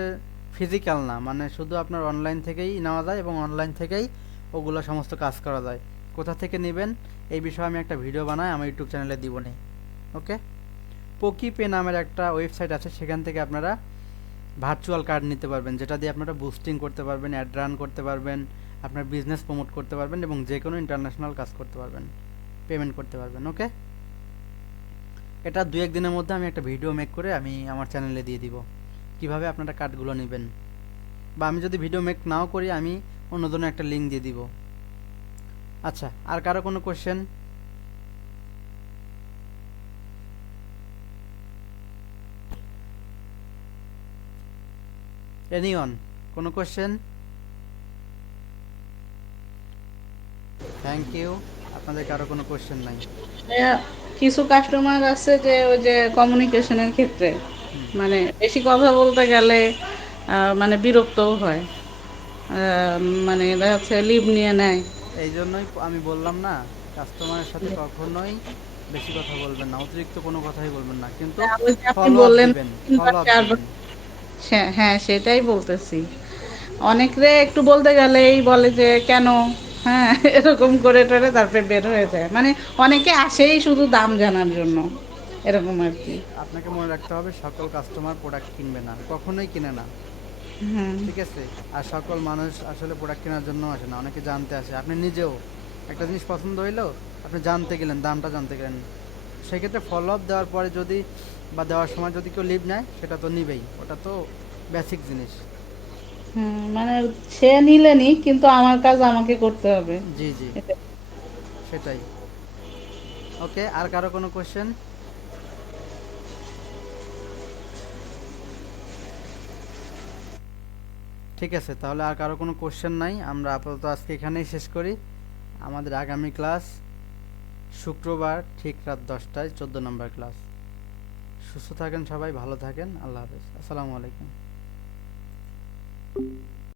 ফিজিক্যাল না, মানে শুধু আপনার অনলাইন থেকেই নেওয়া যায় এবং অনলাইন থেকেই ওগুলো সমস্ত কাজ করা যায়। কোথা থেকে নেবেন এই বিষয়ে আমি একটা ভিডিও বানাই আমার ইউটিউব চ্যানেলে দিব নি, ওকে। পোকিপে নামের একটা ওয়েবসাইট আছে, সেখান থেকে আপনারা ভার্চুয়াল কার্ড নিতে পারবেন, যেটা দিয়ে আপনারা বুস্টিং করতে পারবেন, অ্যাড রান করতে পারবেন, আপনার বিজনেস প্রমোট করতে পারবেন এবং যে কোনো ইন্টারন্যাশনাল কাজ করতে পারবেন, পেমেন্ট করতে পারবেন, ওকে। এটা 2-1 দিনের মধ্যে আমি একটা ভিডিও মেক করে আমি আমার চ্যানেলে দিয়ে দিব কিভাবে আপনারা কার্ডগুলো নেবেন। বা আমি যদি ভিডিও মেক নাও করি, আমি অন্যজনের একটা লিঙ্ক দিয়ে দিব। আচ্ছা, আর কারো কোনো কোশ্চেন? এনিওয়ান, কোনো কোশ্চেন? Thank you. আপনাদের কারো কোনো কোশ্চেন নাই? কিছু কাস্টমার আছে যে ওই যে কমিউনিকেশনের ক্ষেত্রে হুম। মানে বেশি কথা বলতে গেলে মানে বিরক্তও হয়, মানে দেখা যাচ্ছে লিভ নিয়ে নেয়। এই জন্যই আমি বললাম না, কাস্টমারের সাথে কখনোই বেশি কথা বলবেন না, অতিরিক্ত কোনো কথাই বলবেন না, কিন্তু ওই যে আপনি ফলো আপ বললেন দিবেন, তিনবার ফলো আপ চারবার, দিবেন। হ্যাঁ সেটাই বলতেছি। অনেকরে একটু বলতে গেলেই বলে যে কেন, হ্যাঁ এরকম করে টরে তারপরে বের হয়ে যায়, মানে অনেকে আসেই শুধু দাম জানার জন্য, এরকম আর কি। আপনাকে মনে রাখতে হবে, সকল কাস্টমার প্রোডাক্ট কিনবে না, কখনোই কিনে না, হুম ঠিক আছে? আর সকল মানুষ আসলে প্রোডাক্ট কেনার জন্য আসে না, অনেকে জানতে আসে। আপনি নিজেও একটা জিনিস পছন্দ হইলো, আপনি জানতে গেলেন, দামটা জানতে গেলেন, সেক্ষেত্রে ফলো আপ দেওয়ার পরে যদি বা দেওয়ার সময় যদি কেউ লিভ নেয়, সেটা তো নিবেই, ওটা তো বেসিক জিনিস। হুম, মানে সে নিলেনি কিন্তু আমার কাজ আমাকে করতে হবে। জি জি, এটা সেটাই। ওকে, আর কারো কোনো কোশ্চেন? ঠিক আছে, তাহলে আর কারো কোনো কোশ্চেন নাই, আমরা আপাতত আজকে এখানেই শেষ করি। আমাদের আগামী ক্লাস শুক্রবার ঠিক রাত 10টায় 14 নম্বর ক্লাস। সুস্থ থাকেন সবাই, ভালো থাকেন, আল্লাহ হাফেজ, আসসালামু আলাইকুম।